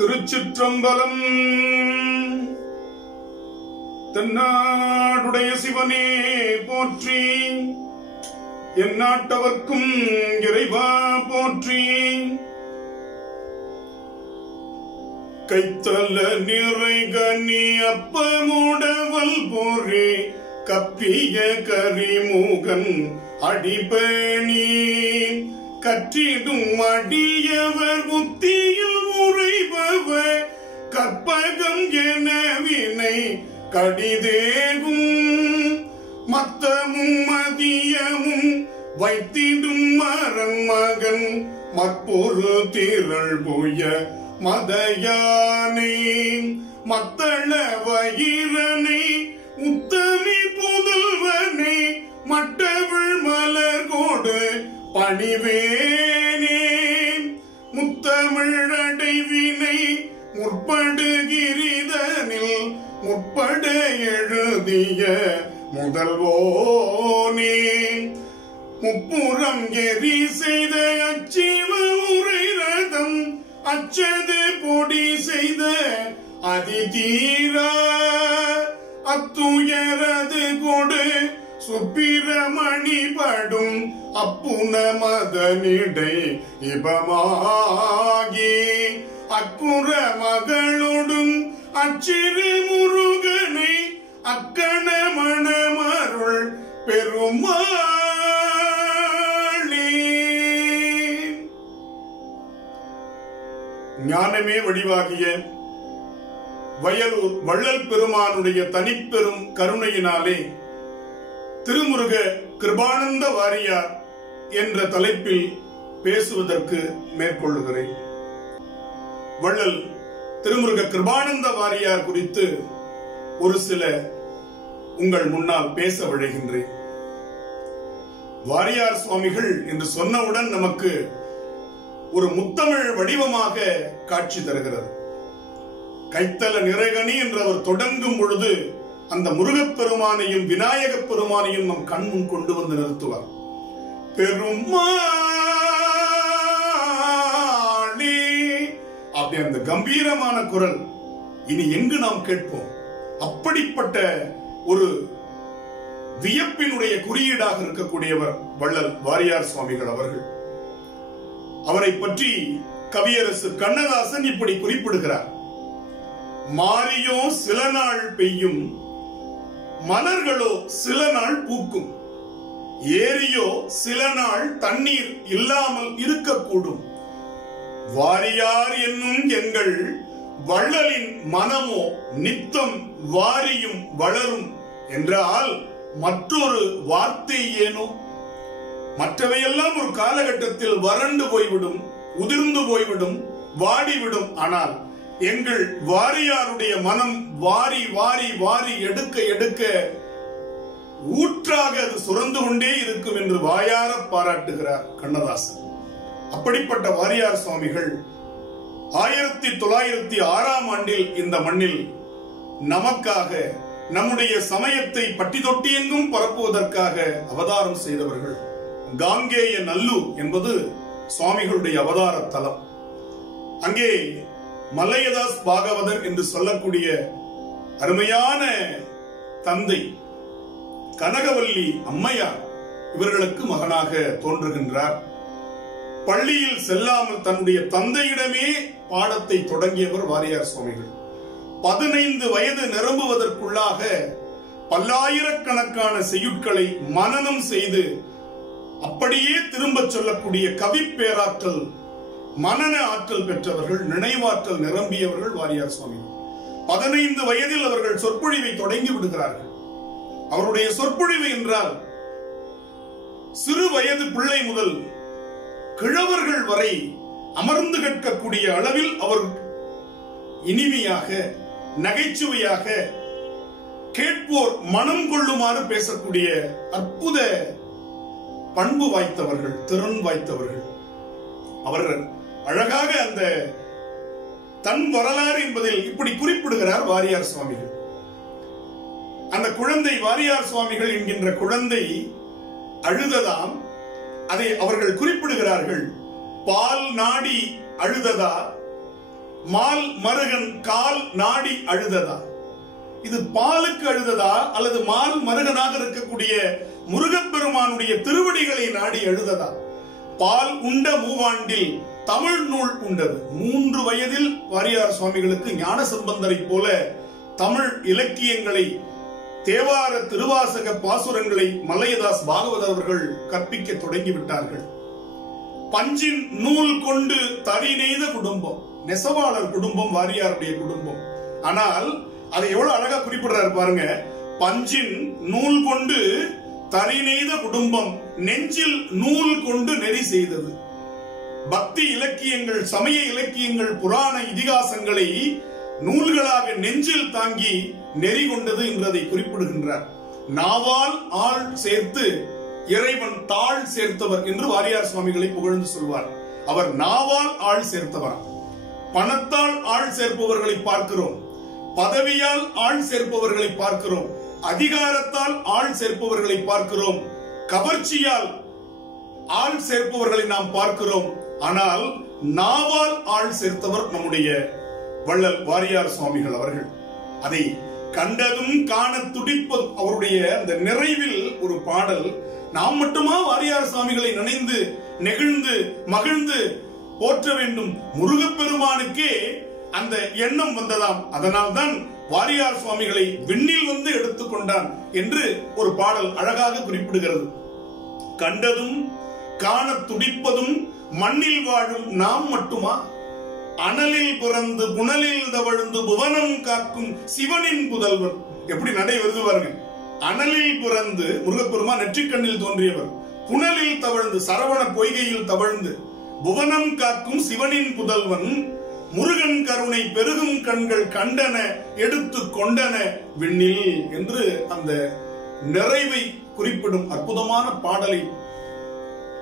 திருச்சிற்றம்பலம். தென்னாடுடைய சிவனே போற்றி, எந்நாட்டவர்க்கும் இறைவா போற்றி. கைத்தல நிறைகனி அப்பமுடவல் போரே கப்பிய கரிமுகன் அடிபணி கற்றிடும் அடியவர் புத்தியில் உரைபவர் கற்பகம் என வினை கடிதேகும் மத்தமும் மதியமும் வைத்திடும் மரன் மகன் மற்பொரு திரள் புய மதயானை மத்தள வயிரனை உத்தமி புதல்வனை மட்டவிழ் மலர்கோடு பணிவேனே முத்தமிழ் அடைவினை முற்படுகிரிதனில் முற்பட எழுதிய முதல்வோனே முப்புறம் எரி செய்த அச்சிவ உரை ரதம் அச்சது பொடி செய்த அதிதீரா அத்துயரது கொடு சுப்பிரமணி படும் அப்புன மதனிடை இபமாகி அக்குற மகளோடும் அச்சிறு முருகனை அக்கண மணமருள் பெருமாளே. ஞானமே வடிவாகிய வயலூர் வள்ளல் பெருமானுடைய தனிப்பெரும் கருணையினாலே திருமுருக கிருபானந்த வாரியார் என்ற தலைப்பில் பேசுவதற்கு மேற்கொள்ளுகிறேன். வள்ளல் திருமுருக கிருபானந்த வாரியார் குறித்து ஒரு சில உங்கள் முன்னால் பேச விழைகின்றேன். வாரியார் சுவாமிகள் என்று சொன்னவுடன் நமக்கு ஒரு முத்தமிழ் வடிவமாக காட்சி தருகிறது. கைத்தல நிறைகனி என்று அவர் தொடங்கும் பொழுது அந்த முருகப்பெருமானையும் விநாயக பெருமானையும் நம் கண்முன் கொண்டு வந்து நிறுத்துவார். பெருமாளே அப்படி அந்த கம்பீரமான குரல் இனி எங்கு நாம் கேட்போம்? அப்படிப்பட்ட ஒரு வியப்பினுடைய குறியீடாக இருக்கக்கூடியவர் வள்ளல் வாரியார் சுவாமிகள் அவர்கள். அவரை பற்றி கவியரசு கண்ணதாசன் இப்படி குறிப்பிடுகிறார். மாரியோ சில நாள் பெய்யும், மலர்களோ சில நாள் பூக்கும், ஏரியோ சில நாள் தண்ணீர் இல்லாமல் இருக்கக்கூடும், வாரியார் என்னும் எங்கள் வள்ளலின் மனமோ நித்தம் வாரியும் வளரும் என்றால் மற்றொரு வார்த்தை ஏனோ? மற்றவையெல்லாம் ஒரு காலகட்டத்தில் வறண்டு போய்விடும், உதிர்ந்து போய்விடும், வாடிவிடும். ஆனால் எங்கள் வாரியாருடைய மனம் வாரி வாரி வாரி எடுக்க எடுக்க ஊற்றாக அது சுரந்து கொண்டே இருக்கும் என்று வாயார பாராட்டுகிறார் கண்ணதாசன். அப்படிப்பட்ட வாரியார் சுவாமிகள் 1906 இந்த மண்ணில் நமக்காக நம்முடைய சமயத்தை பட்டி தொட்டி எங்கும் பரப்புவதற்காக அவதாரம் செய்தவர்கள். காங்கேய நல்லூர் என்பது சுவாமிகளுடைய அவதார தலம். அங்கே மலையதாஸ் பாகவதர் என்று சொல்லக்கூடிய அருமையான தந்தை கனகவல்லி அம்மையார் இவர்களுக்கு மகனாக தோன்றுகின்றார். பள்ளியில் செல்லாமல் தன்னுடைய தந்தையிடமே பாடத்தை தொடங்கியவர் வாரியார் சுவாமிகள். 15 வயது நிரம்புவதற்குள்ளாக பல்லாயிரக்கணக்கான செய்யுட்களை மனனம் செய்து அப்படியே திரும்ப சொல்லக்கூடிய கவி பேராற்றல், மனன ஆற்றல் பெற்றவர்கள், நினைவாற்றல் நிரம்பியவர்கள் வாரியார் சுவாமிகள். 15 வயதில் அவர்கள் சொற்பொழிவை தொடங்கி விடுகிறார்கள். அவருடைய சொற்பொழிவு என்றால் சிறு வயது பிள்ளை முதல் கிழவர்கள் வரை அமர்ந்து கேட்கக்கூடிய அளவில் அவர் இனிமையாக நகைச்சுவையாக கேட்போர் மனம் கொள்ளுமாறு பேசக்கூடிய அற்புத பண்பு வாய்த்தவர்கள், திறன் வாய்த்தவர்கள். அவர்கள் அழகாக அந்த தன் வரலாறு என்பதில் இப்படி குறிப்பிடுகிறார் வாரியார் சுவாமிகள். அந்த குழந்தை வாரியார் சுவாமிகள் என்கின்ற குழந்தை அழுததாம். அதை அவர்கள் குறிப்பிடுகிறார்கள். பால் நாடி அழுததா, மால் மருகன் கால் நாடி அழுததா? இது பாலுக்கு அழுததா அல்லது மால் மருகனாக இருக்கக்கூடிய முருகப்பெருமானுடைய திருவடிகளை நாடி அழுததா? பால் உண்ட மூவாண்டில் தமிழ் நூல் உண்டது. 3 வயதில் வாரியார் சுவாமிகளுக்கு ஞான சம்பந்தரை போல தமிழ் இலக்கியங்களை, தேவார திருவாசக பாசுரங்களை மலையதாஸ் பாகவதர் அவர்கள் கற்பிக்க தொடங்கிவிட்டார்கள். பஞ்சின் நூல் கொண்டு தறி நெய்த குடும்பம், நெசவாளர் குடும்பம் வாரியாருடைய குடும்பம். ஆனால் அதை எவ்வளவு அழகா குறிப்பிடுறாரு பாருங்க. பஞ்சின் நூல் கொண்டு தறி நெய்த குடும்பம், நெஞ்சில் நூல் கொண்டு நெறி செய்தது. பக்தி இலக்கியங்கள், சமய இலக்கியங்கள், புராண இதிகாசங்களை நூல்களாக நெஞ்சில் தாங்கி நெறி கொண்டது என்றதை குறிப்பிடுகின்றார். நாவால் ஆள் சேர்த்து இறைவன் தாழ் சேர்த்தவர் என்று வாரியார் சுவாமிகளை புகழ்ந்து சொல்வார். அவர் நாவால் ஆள் சேர்த்தவர். பணத்தால் ஆள் சேர்ப்பவர்களை பார்க்கிறோம், பதவியால் ஆள் சேர்ப்பவர்களை பார்க்கிறோம், அதிகாரத்தால் ஆள் சேர்ப்பவர்களை பார்க்கிறோம், கவர்ச்சியால் ஆள் சேர்ப்பவர்களை நாம் பார்க்கிறோம். ஆனால் நாவால் ஆள் சேர்த்தவர் நம்முடைய வள்ளல் வாரியார் சுவாமிகள் அவர்கள். அதை கண்டதும் காண துடிப்பதும் அவருடைய அந்த நிறைவில் ஒரு பாடல். நாம் மட்டுமா வாரியார் சுவாமிகளை நினைந்து நெகிழ்ந்து மகிழ்ந்து போற்ற வேண்டும்? முருகப்பெருமானுக்கே அந்த எண்ணம் வந்ததாம். அதனால்தான் வாரியார் சுவாமிகளை விண்ணில் வந்து எடுத்துக்கொண்டான் என்று ஒரு பாடல் அழகாக குறிப்பிடுகிறது. கண்டதும் காண துடிப்பதும் மண்ணில் வாழும் நாம் மட்டுமா? அனலில் பிறந்து புனலில் தவழ்ந்து புவனம் காக்கும் சிவனின் புதல்வன். எப்படி நடை வருது பாருங்க. அனலில் பிறந்து முருகப்பெருமான் நெற்றிக்கண்ணில் தோன்றியவர், புனலில் தவழ்ந்து சரவண பொய்கையில் தவழ்ந்து புவனம் காக்கும் சிவனின் புதல்வன், முருகன் கருணை பெருகும் கண்கள் கண்டன எடுத்து கொண்டன விண்ணில் என்று அந்த நிறைவை குறிப்பிடும் அற்புதமான பாடலை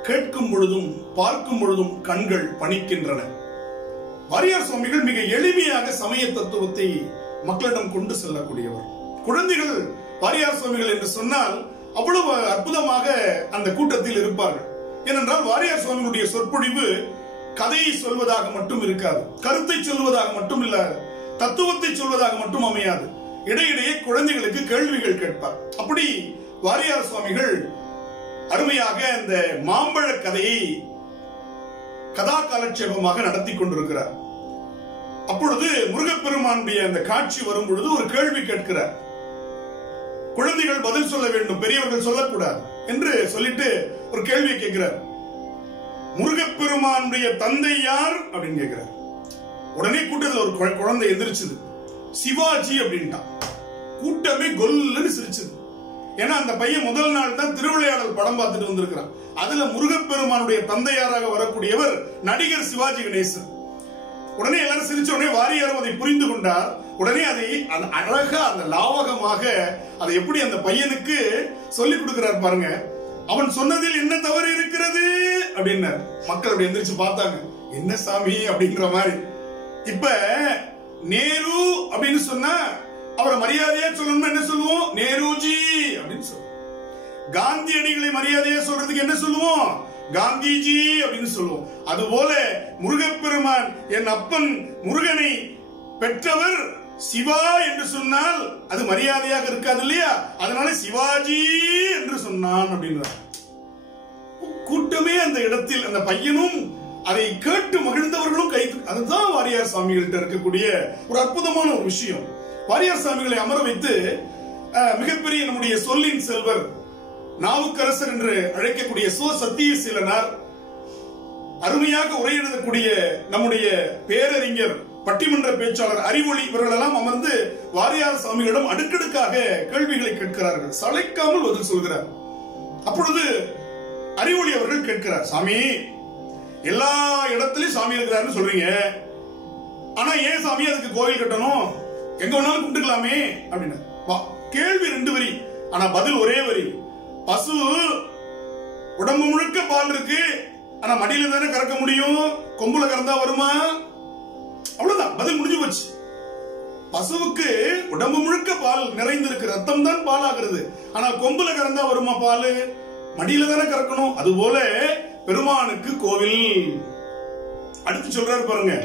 கேட்கும் பொழுதும் பார்க்கும் பொழுதும் கண்கள் பணிக்கின்றன. வாரியார் சுவாமிகள் மிக எளிமையாக சமய தத்துவத்தை மக்களிடம் கொண்டு செல்லக்கூடியவர். குழந்தைகள் வாரியார் சுவாமிகள் என்று சொன்னால் அவ்வளவு அற்புதமாக அந்த கூட்டத்தில் இருப்பார்கள். ஏனென்றால் வாரியார் சுவாமிகளுடைய சொற்பொழிவு கதையை சொல்வதாக மட்டும் இருக்காது, கருத்தை சொல்வதாக மட்டும் இல்லாது, தத்துவத்தை சொல்வதாக மட்டும் அமையாது. இடையிடையே குழந்தைகளுக்கு கேள்விகள் கேட்பார். அப்படி வாரியார் சுவாமிகள் அருமையாக அந்த மாம்பழ கதையை கதா காலட்சேபமாக நடத்தி கொண்டிருக்கிறார். அப்பொழுது முருகப்பெருமானுடைய அந்த காட்சி வரும் பொழுது ஒரு கேள்வி கேட்கிறார். குழந்தைகள் பதில் சொல்ல வேண்டும், பெரியவர்கள் சொல்லக்கூடாது என்று சொல்லிட்டு ஒரு கேள்வியை கேட்கிறார். முருகப்பெருமானுடைய தந்தை யார் அப்படின்னு கேட்கிறார். உடனே கூட்டத்தில் ஒரு குழந்தை எந்திரிச்சது, சிவாஜி அப்படின்ட்டான். கூட்டமே கொல்லுன்னு சிரிச்சது. ஏன்னா அந்த பையன் முதல் நாள் தான் திருவிளையாடல் படம் பார்த்துட்டு வந்திருக்கிறான். அதுல முருகப்பெருமானுடைய தந்தையாராக வரக்கூடியவர் நடிகர் சிவாஜி கணேசன். உடனே எல்லாரும் சிரிச்ச உடனே வாரியாரும் அதை புரிந்து கொண்டார். உடனே அதை அழகா அந்த லாவகமாக அதை எப்படி அந்த பையனுக்கு சொல்லிக் கொடுக்கிறார் பாருங்க. அவன் சொன்னதில் என்ன தவறு இருக்கிறது அப்படின்னார். மக்கள் அப்படி எந்திரிச்சு பார்த்தாங்க, என்ன சாமி அப்படிங்கிற மாதிரி. இப்ப நேரு அப்படின்னு சொன்னா அவரை மரியாதையா சொல்லணும்னா என்ன சொல்லுவோம்? நேருஜி அப்படின்னு சொல்லுவோம். காந்தியடிகளை மரியாதையா சொல்றதுக்கு என்ன சொல்லுவோம்? காந்திஜி அப்படின்னு சொல்லுவோம். அதுபோல முருகப்பெருமான் என் அப்பன் முருகனை பெற்றவர் சிவா என்று சொன்னால் அது மரியாதையாக இருக்காது இல்லையா? அதனால சிவாஜி என்று சொன்னான் அப்படின்றார். கூட்டமே அந்த இடத்தில், அந்த பையனும் அதை கேட்டு மகிழ்ந்தவர்களும் கை. அதுதான் வாரியார் சுவாமிகள்கிட்ட இருக்கக்கூடிய ஒரு அற்புதமான ஒரு விஷயம். வாரியார் சுவாமிகளை அமர வைத்து மிகப்பெரிய நம்முடைய சொல்லின் செல்வர் நாவுக்கரசர் என்று அழைக்கக்கூடிய சத்தியசீலனார், அருமையாக உரை எழுதக்கூடிய நம்முடைய பேரறிஞர் பட்டிமன்ற பேச்சாளர் அறிவொளி இவர்களெல்லாம் அமர்ந்து வாரியார் சுவாமிகளிடம் அடுக்கடுக்காக கேள்விகளை கேட்கிறார்கள். சளைக்காமல் பதில் சொல்கிறார். அப்பொழுது அறிவொளி அவர்கள் கேட்கிறார், சாமி எல்லா இடத்திலும் சாமி இருக்கிறாருன்னு சொல்றீங்க, ஆனா ஏன் சாமி அதுக்கு கோவில் கட்டணும்? எங்க வேணாலும் கும்பிட்டுக்கலாமே அப்படின்னு. கேள்வி 2 வரி, ஆனா பதில் ஒரே வரி. பசு உடம்பு முழுக்க பால் இருக்கு, ஆனா மடியில தானே கறக்க முடியும், கொம்புல கறந்தா வருமா? அவ்வளவுதான், பதில் முடிஞ்சு போச்சு. பசுவுக்கு உடம்பு முழுக்க பால் நிறைந்திருக்கு, ரத்தம் தான் பால் ஆகிறது, ஆனால் கொம்புல கறந்தா வருமா பால்? மடியில தானே கறக்கணும். அதுபோல பெருமானுக்கு கோவில். அடுத்து சொல்றாரு பாருங்க,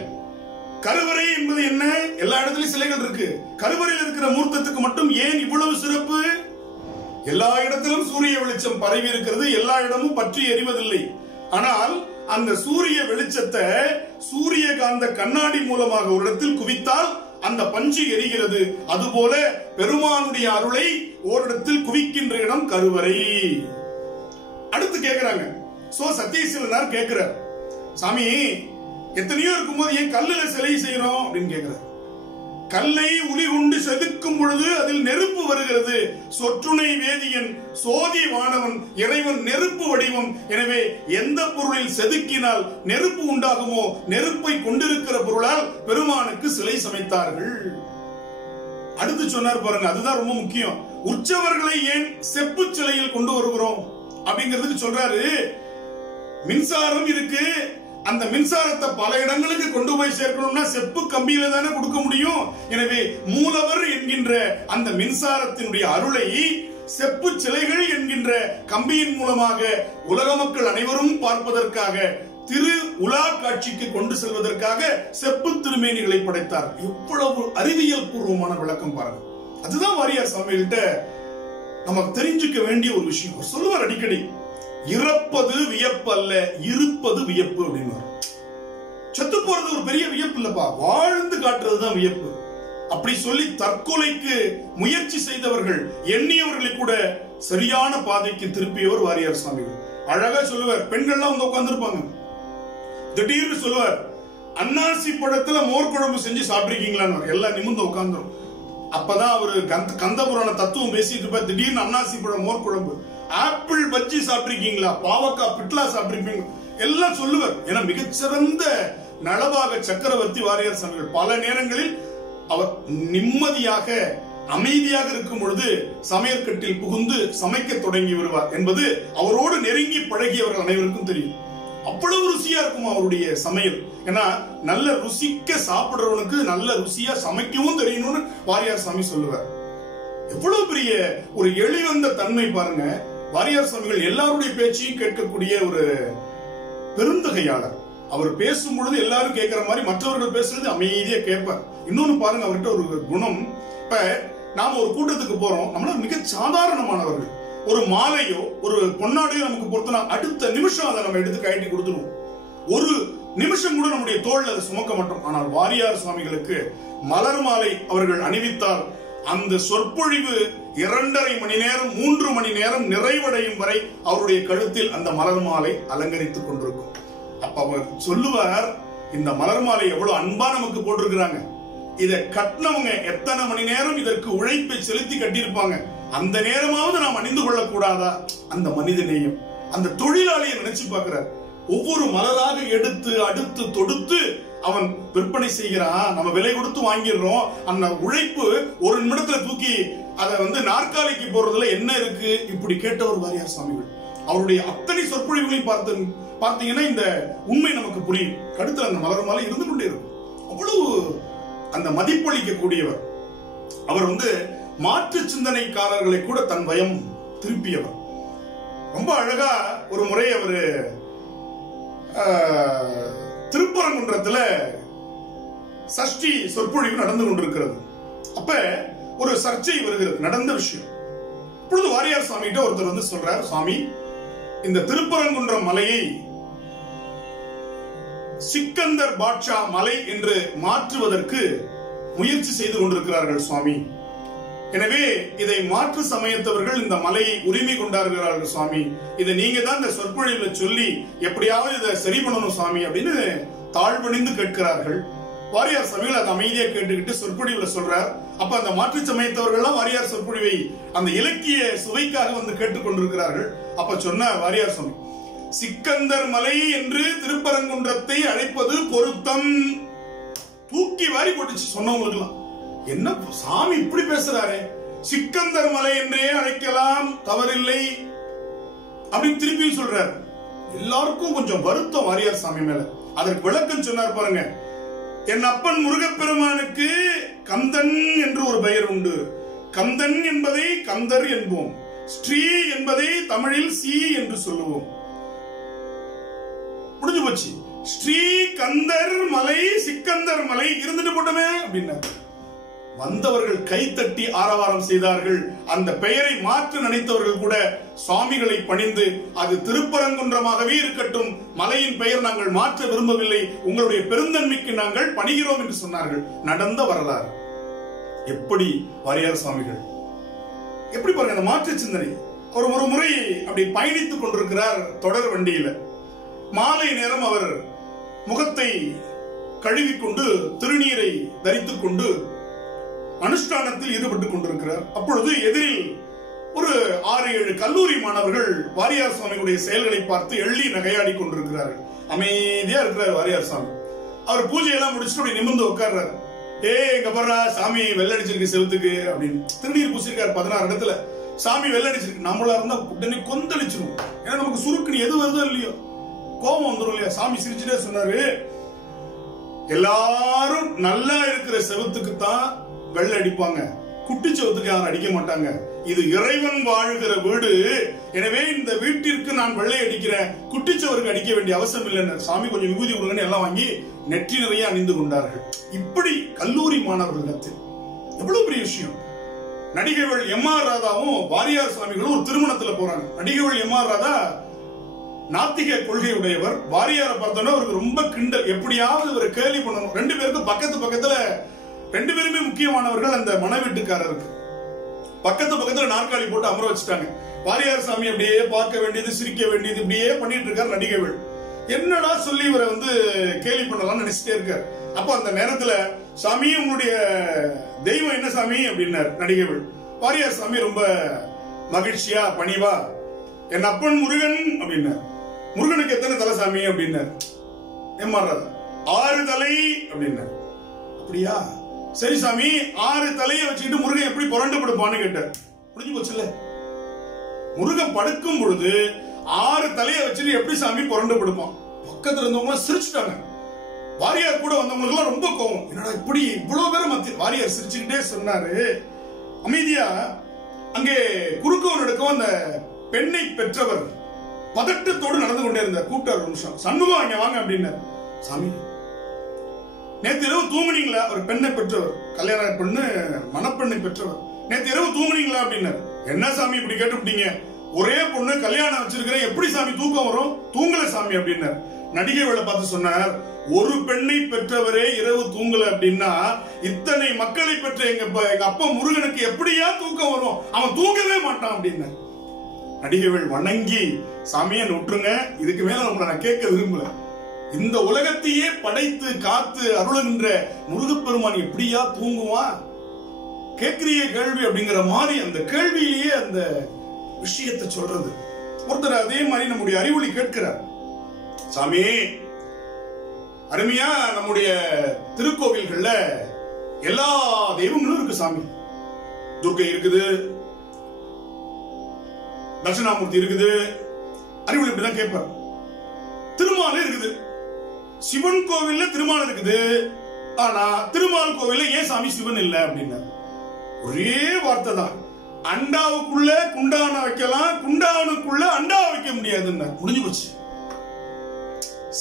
கருவறை என்பது என்ன? எல்லா இடத்துலயும் சிலைகள் இருக்கு. கருவறையில் இருக்கிற மூர்த்தத்துக்கு மட்டும் ஏன் இவ்வளவு சிறப்பு? எல்லா இடத்திலும் சூரிய வெளிச்சம் பரவி இருக்கிறது, எல்லா இடமும் பற்றி எரிவதில்லை. ஆனால் அந்த சூரிய வெளிச்சத்தை சூரியகாந்த கண்ணாடி மூலமாக ஒரு இடத்தில் குவித்தால் அந்த பஞ்சு எரிகிறது. அதுபோல பெருமானுடைய அருளை ஓரிடத்தில் குவிக்கின்ற இடம் கருவறை. அடுத்து கேக்குறாங்க, சத்தியசீலனார் கேட்கிறார், சாமி எத்தனையோ இருக்கும்போது ஏன் கல்லுல சிலை செய்யறோம் அப்படின்னு கேட்கிறார். கல்லை உளி உண்டு செதுக்கும் பொழுது அதில் நெருப்பு வருகிறது. சொற்றுணை வேதியன் சோதி வானவன் இறைவன் நெருப்பு வடிவம். எனவே எந்த பொருளில் செதுக்கினால் நெருப்பு உண்டாகுமோ நெருப்பை கொண்டிருக்கிற பொருளால் பெருமானுக்கு சிலை சமைத்தார்கள். அடுத்து சொன்னார் பாருங்க, அதுதான் ரொம்ப முக்கியம். உற்சவர்களை ஏன் செப்பு சிலையில் கொண்டு வருகிறோம் அப்படிங்கிறதுக்கு சொல்றாரு, மின்சாரம் இருக்கு, அந்த மின்சாரத்தை பல இடங்களுக்கு கொண்டு போய் சேர்க்கணும்னா செப்பு கம்பியில தானே கொடுக்க முடியும். எனவே மூலவர் என்கின்ற அந்த மின்சாரத்தினுடைய அருளை செப்பு சிலைகள் என்கின்ற கம்பியின் மூலமாக உலக மக்கள் அனைவரும் பார்ப்பதற்காக திரு உலா காட்சிக்கு கொண்டு செல்வதற்காக செப்பு திருமேனிகளை படைத்தார். எவ்வளவு அறிவியல் பூர்வமான விளக்கம் பாருங்க. அதுதான் வாரியார் சாமிகிட்ட நமக்கு தெரிஞ்சுக்க வேண்டிய ஒரு விஷயம். சொல்லுவார் அடிக்கடி, இறப்பது வியப்பு அல்ல, இருப்பது வியப்பு அப்படின்னு. செத்து போறது ஒரு பெரிய வியப்பு இல்லப்பா, வாழ்ந்து காட்டுறதுதான் வியப்பு. அப்படி சொல்லி தற்கொலைக்கு முயற்சி செய்தவர்கள் எண்ணியவர்களை கூட சரியான பாதைக்கு திருப்பியவர் வாரியார் சாமிகள். அழகா சொல்லுவார், பெண்கள்லாம் வந்து உட்கார்ந்துருப்பாங்க, திடீர்னு சொல்லுவார், அன்னாசி பழத்துல மோர் குழம்பு செஞ்சு சாப்பிட்டிருக்கீங்களான்னு. எல்லாம் நிமிர்ந்து உட்கார்ந்துரும். அப்பதான் அவரு கந்தபுராண தத்துவம் பேசிட்டு இருப்பார். திடீர்னு அன்னாசி பழம் மோர் குழம்பு, ஆப்பிள் பஜ்ஜி சாப்பிட்டிருக்கீங்களா, பாவக்காய் பிட்லா சாப்பிட்டிருப்பீங்க, எல்லாம் சொல்லுவார். ஏன்னா மிகச்சிறந்த நலபாக சக்கரவர்த்தி வாரியார் சாமிகள். பல நேரங்களில் அவர் நிம்மதியாக அமைதியாக இருக்கும் பொழுது சமையற்கட்டில் புகுந்து சமைக்க தொடங்கி வருவார் என்பது அவரோடு நெருங்கி பழகியவர்கள் அனைவருக்கும் தெரியும். அவ்வளவு ருசியா இருக்கும் அவருடைய சமையல். ஏன்னா நல்ல ருசிக்க சாப்பிடுறவனுக்கு நல்ல ருசியா சமைக்கவும் தெரியணும்னு வாரியார் சாமி சொல்லுவார். எவ்வளவு பெரிய ஒரு எளிவந்த தன்மை பாருங்க. வாரியார் சாமிகள் எல்லாருடைய பேச்சையும் கேட்கக்கூடிய ஒரு பெருந்தகையாளர். அவர் பேசும் பொழுது எல்லாரும் கேட்கிற மாதிரி மற்றவர்கள் பேசுறது அமைதியா கேட்பார். இன்னொன்னு பாருங்க, அவர்கிட்ட ஒரு குணம். இப்ப நாம ஒரு கூட்டத்துக்கு போறோம், நம்மள மிக சாதாரணமானவர்கள். ஒரு மாலையோ ஒரு பொன்னாடையோ நமக்கு பொறுத்தனா அடுத்த நிமிஷம் அதை நம்ம எடுத்து கழட்டி கொடுத்துருவோம். ஒரு நிமிஷம் கூட நம்முடைய தோல்ல அதை சுமக்க மாட்டோம். ஆனால் வாரியார் சுவாமிகளுக்கு மலர் மாலை அவர்கள் அணிவித்தால் அந்த சொற்பொழிவு 2.5 மணி நேரம் 3 மணி நேரம் நிறைவடையும் வரை அவருடைய கழுத்தில் அந்த மலர் மாலை அலங்கரித்துக் கொண்டிருக்கும். அப்ப அவர் சொல்லுவார், இந்த மலர் மாலை எவ்வளவு அன்பா நமக்கு போட்டிருக்கிறாங்க, இதை கட்டினவங்க எத்தனை மணி நேரம் இதற்கு உழைப்பை செலுத்தி கட்டியிருப்பாங்க, அந்த நேரமாவது நாம் அணிந்து கொள்ளக்கூடாதா? அந்த மனித நேயம், அந்த தொழிலாளியை நினைச்சு பார்க்கிறார். ஒவ்வொரு மலராக எடுத்து அடுத்து தொடுத்து அவன் விற்பனை செய்கிறான், நம்ம விலை கொடுத்து வாங்கிடுறோம். அந்த உழைப்பு ஒரு நிமிடத்துல தூக்கி அதை நாற்காலிக்கு போறதுல என்ன இருக்கு? இப்படி கேட்டவர் வாரியார் சாமிகள். அவருடைய அத்தனை சொற்பொழிவுகளையும் பார்த்தீங்கன்னா இந்த உண்மை நமக்கு புரியும். கடுத்துல அந்த மலர் மாலை இருந்து கொண்டே இருக்கும். அவ்வளவு அந்த மதிப்பளிக்க கூடியவர். அவர் மாற்று சிந்தனைக்காரர்களை கூட தன் பயம் திருப்பியவர். ரொம்ப அழகா ஒரு முறை அவரு திருப்பரங்குன்றத்துல சஷ்டி சொற்பொழிவு நடந்து கொண்டிருக்கிறது. அப்ப ஒரு சர்ச்சை வருகிறது, நடந்த விஷயம். இப்பொழுது வாரியார் சாமி கிட்ட ஒருத்தர் சொல்றார், சுவாமி இந்த திருப்பரங்குன்றம் மலையை சிக்கந்தர் பாட்ஷா மலை என்று மாற்றுவதற்கு முயற்சி செய்து கொண்டிருக்கிறார்கள் சுவாமி. எனவே இதை மாற்று சமயத்தவர்கள் இந்த மலையை உரிமை கொண்டாடுகிறார்கள் சுவாமி. இதை நீங்க தான் இந்த சொற்பொழிவுல சொல்லி எப்படியாவது இதை சரி பண்ணணும் சுவாமி அப்படின்னு தாழ்வணிந்து கேட்கிறார்கள். வாரியார் சாமிகள் அதை அமைதியா கேட்டுக்கிட்டு சொற்பொழிவுல சொல்றார். அப்ப அந்த மாற்று சமயத்தவர்கள் எல்லாம் வாரியார் சொற்பொழிவை அந்த இலக்கிய சுவைக்காக கேட்டுக் கொண்டிருக்கிறார்கள். அப்ப சொன்ன வாரியார் சாமி, சிக்கந்தர் மலை என்று திருப்பரங்குன்றத்தை அழைப்பது பொருத்தம். தூக்கி வாரி போட்டுச்சு சொன்னவங்களுக்கெல்லாம். என்ன சாமி இப்படி பேசுறாரு, சிக்கந்தர் மலை என்றே அழைக்கலாம், தவறில்லை அப்படின்னு திருப்பியும் சொல்றார். எல்லாருக்கும் கொஞ்சம் வருத்தம் வாரியார் சாமி மேல. அதற்கு விளக்கம் சொன்னார் பாருங்க. என் அப்பன் முருகப்பெருமானுக்கு கந்தன் என்று ஒரு பெயர் உண்டு. கந்தன் என்பதை கந்தர் என்போம், ஸ்ரீ என்பதை தமிழில் சி என்று சொல்லுவோம். முடிஞ்சு போச்சு. ஸ்ரீகந்தர் மலை சிக்கந்தர் மலை இருந்துட்டு போட்டமே அப்படின்னா வந்தவர்கள் கைத்தட்டி ஆரவாரம் செய்தார்கள். அந்த பெயரை மாற்ற நினைத்தவர்கள் கூட சுவாமிகளை பணிந்து அது திருப்பரங்குன்றமாகவே இருக்கட்டும், மலையின் பெயர் நாங்கள் மாற்ற விரும்பவில்லை, உங்களுடைய பெருந்தன்மைக்கு நாங்கள் பணிகிறோம் என்று சொன்னார்கள். நடந்த வரலாறு. எப்படி வாரியார் சுவாமிகள் எப்படி பாருங்க அந்த மாற்று சிந்தனை. அவர் ஒரு முறை அப்படி பயணித்துக் கொண்டிருக்கிறார் தொடர் வண்டியில. மாலை நேரம் அவர் முகத்தை கழுவிக்கொண்டு திருநீரை தரித்துக் கொண்டு அனுஷ்டானத்தில் ஈடுபட்டுக் கொண்டிருக்கிறார். அப்பொழுது எதிரில் ஒரு 6-7 கல்லூரி மாணவர்கள் வாரியார் சுவாமியுடைய செயல்களை பார்த்து எள்ளி நகையாடி கொண்டிருக்கிறார்கள். அமைதியா இருக்கிறார் வாரியார் சுவாமி. அவர் பூஜையெல்லாம் முடிச்சுட்டு அப்படி நிமிர்ந்து உட்கார்றாரு. எங்க பர்றா சாமி வெள்ளடிச்சிருக்கு செவத்துக்கு அப்படின்னு திருநீர் பூசிருக்காரு 16 இடத்துல. சாமி வெள்ளடிச்சிருக்கு. நம்மளா இருந்தா உடனே கொந்தளிச்சிரும். ஏன்னா நமக்கு சுருக்குன்னு எது வருதோ இல்லையோ கோபம் வந்துடும் இல்லையா. சாமி சிரிச்சுட்டே சொன்னாரு, எல்லாரும் நல்லா இருக்கிற செவத்துக்கு தான் வெள்ளை அடிப்பாங்க, குட்டி செவத்துக்கு யாரும் அடிக்க மாட்டாங்க. இது இறைவன் வாழ்கிற வீடு, எனவே இந்த வீட்டிற்கு நான் வெள்ளை அடிக்கிறேன், குட்டிச்சவருக்கு அடிக்க வேண்டிய அவசியம் இல்லைன்னு சாமி கொஞ்சம் விபூதி கொடுங்கன்னு எல்லாம் வாங்கி நெற்றி நிறைய அணிந்து கொண்டார்கள். இப்படி கல்லூரி மாணவர்களிடத்தில் எவ்வளவு பெரிய விஷயம். நடிகைகள் எம்.ஆர். ராதாவும் வாரியார் சுவாமிகளும் ஒரு திருமணத்துல போறாங்க. நடிகைகள் எம்.ஆர். ராதா நாத்திக கொள்கை உடையவர். வாரியாரை பார்த்தோன்னா அவருக்கு ரொம்ப கிண்டல், எப்படியாவது இவரை கேலி பண்ணணும். 2 பேருக்கு பக்கத்துல 2 பேருமே முக்கியமானவர்கள். அந்த மனவீட்டுக்காரருக்கு பக்கத்துல நாற்காலி போட்டு அமர வச்சுட்டாங்க. வாரியார் சாமி அப்படியே பார்க்க வேண்டியது, சிரிக்க வேண்டியது, இப்படியே பண்ணிட்டு இருக்காரு நடிகைகள். என்னடா சொல்லி இவரை கேலி பண்ணலாம்னு நினைச்சிட்டே இருக்காரு. அப்ப அந்த நேரத்துல சாமி உங்களுடைய தெய்வம் என்ன சாமி அப்படின்னாரு நடிகைகள். வாரியார் சாமி ரொம்ப மகிழ்ச்சியா பணிவா, என் அப்பன் முருகன் அப்படின்னாரு. முருகனுக்கு எத்தனை தலை சாமி அப்படின்னாரு. எம்.ஆர். ராதா 6 தலை அப்படின்னாரு. அப்படியா, சரி சாமி 6 தலையை வச்சுக்கிட்டு முருகன் எப்படி புரண்டு படுப்பான்னு கேட்டார். முடிஞ்சு போச்சுல்ல. முருகன் படுக்கும் பொழுது 6 தலையை வச்சுட்டு எப்படி சாமி புரண்டு படுப்பான். பக்கத்துல இருந்தவங்க சிரிச்சுட்டாங்க. வாரியார் கூட வந்தவங்களுக்கு எல்லாம் ரொம்ப கோவம். என்னடா இப்படி இவ்வளவு பேரும் மத்திய. வாரியார் சிரிச்சுக்கிட்டே சொன்னாரு, அமைதியா. அங்கே குறுக்கோ நடுக்கவும் அந்த பெண்ணை பெற்றவர் பதட்டத்தோடு நடந்து கொண்டே இருந்தார். கூப்பிட்டார், ஒரு நிமிஷம் சண்முகம் அங்க வாங்க அப்படின்னாரு. சாமி நேற்று இரவு தூங்குனீங்களா? ஒரு பெண்ணை பெற்றவர், கல்யாண பெண்ணு மணப்பெண்ணை பெற்றவர். நேற்று இரவு தூங்குனீங்களா அப்படின்னாரு. என்ன சாமி இப்படி கேட்டுவிட்டீங்க, ஒரே பொண்ணு கல்யாணம் வச்சிருக்கிறேன், எப்படி சாமி தூக்கம் வரும்? தூங்கல சாமி அப்படின்னாரு. நடிகை வேலை பார்த்து சொன்னார், ஒரு பெண்ணை பெற்றவரே இரவு தூங்கல அப்படின்னா இத்தனை மக்களை பெற்ற எங்க அப்பா முருகனுக்கு எப்படியா தூக்கம் வரும்? அவன் தூங்கவே மாட்டான் அப்படின்னாரு. நடிகைகள் வணங்கி, சாமியை விட்டுருங்க, இதுக்கு மேல உங்களை நான் கேட்க விரும்பல. இந்த உலகத்தையே படைத்து காத்து அருளுகின்ற முருகப்பெருமான் எப்படியா தூங்குவான்? கேட்கிறிய கேள்வி அப்படிங்கிற மாதிரி அந்த கேள்வியிலேயே அந்த விஷயத்தை சொல்றது. ஒருத்தர் அதே மாதிரி நம்முடைய அறிவொளி கேட்கிறார். சாமி, அருமையா நம்முடைய திருக்கோவில்கள்ல எல்லா தெய்வங்களும் இருக்கு சாமி. துர்க்கை இருக்குது, தட்சிணாமூர்த்தி இருக்குது. அறிவொளி இப்படிதான் கேட்பார். திருமால் இருக்குது, சிவன் கோவில்ல திருமால் இருக்குது, ஆனா திருமால் கோவில்ல ஏன் சாமி சிவன் இல்ல அப்படின்னா ஒரே வார்த்தை தான், அண்டாவுக்குள்ள குண்டான வைக்கலாம், குண்டானுக்குள்ள அண்டா வைக்க முடியாதுன்னு முடிஞ்சு போச்சு.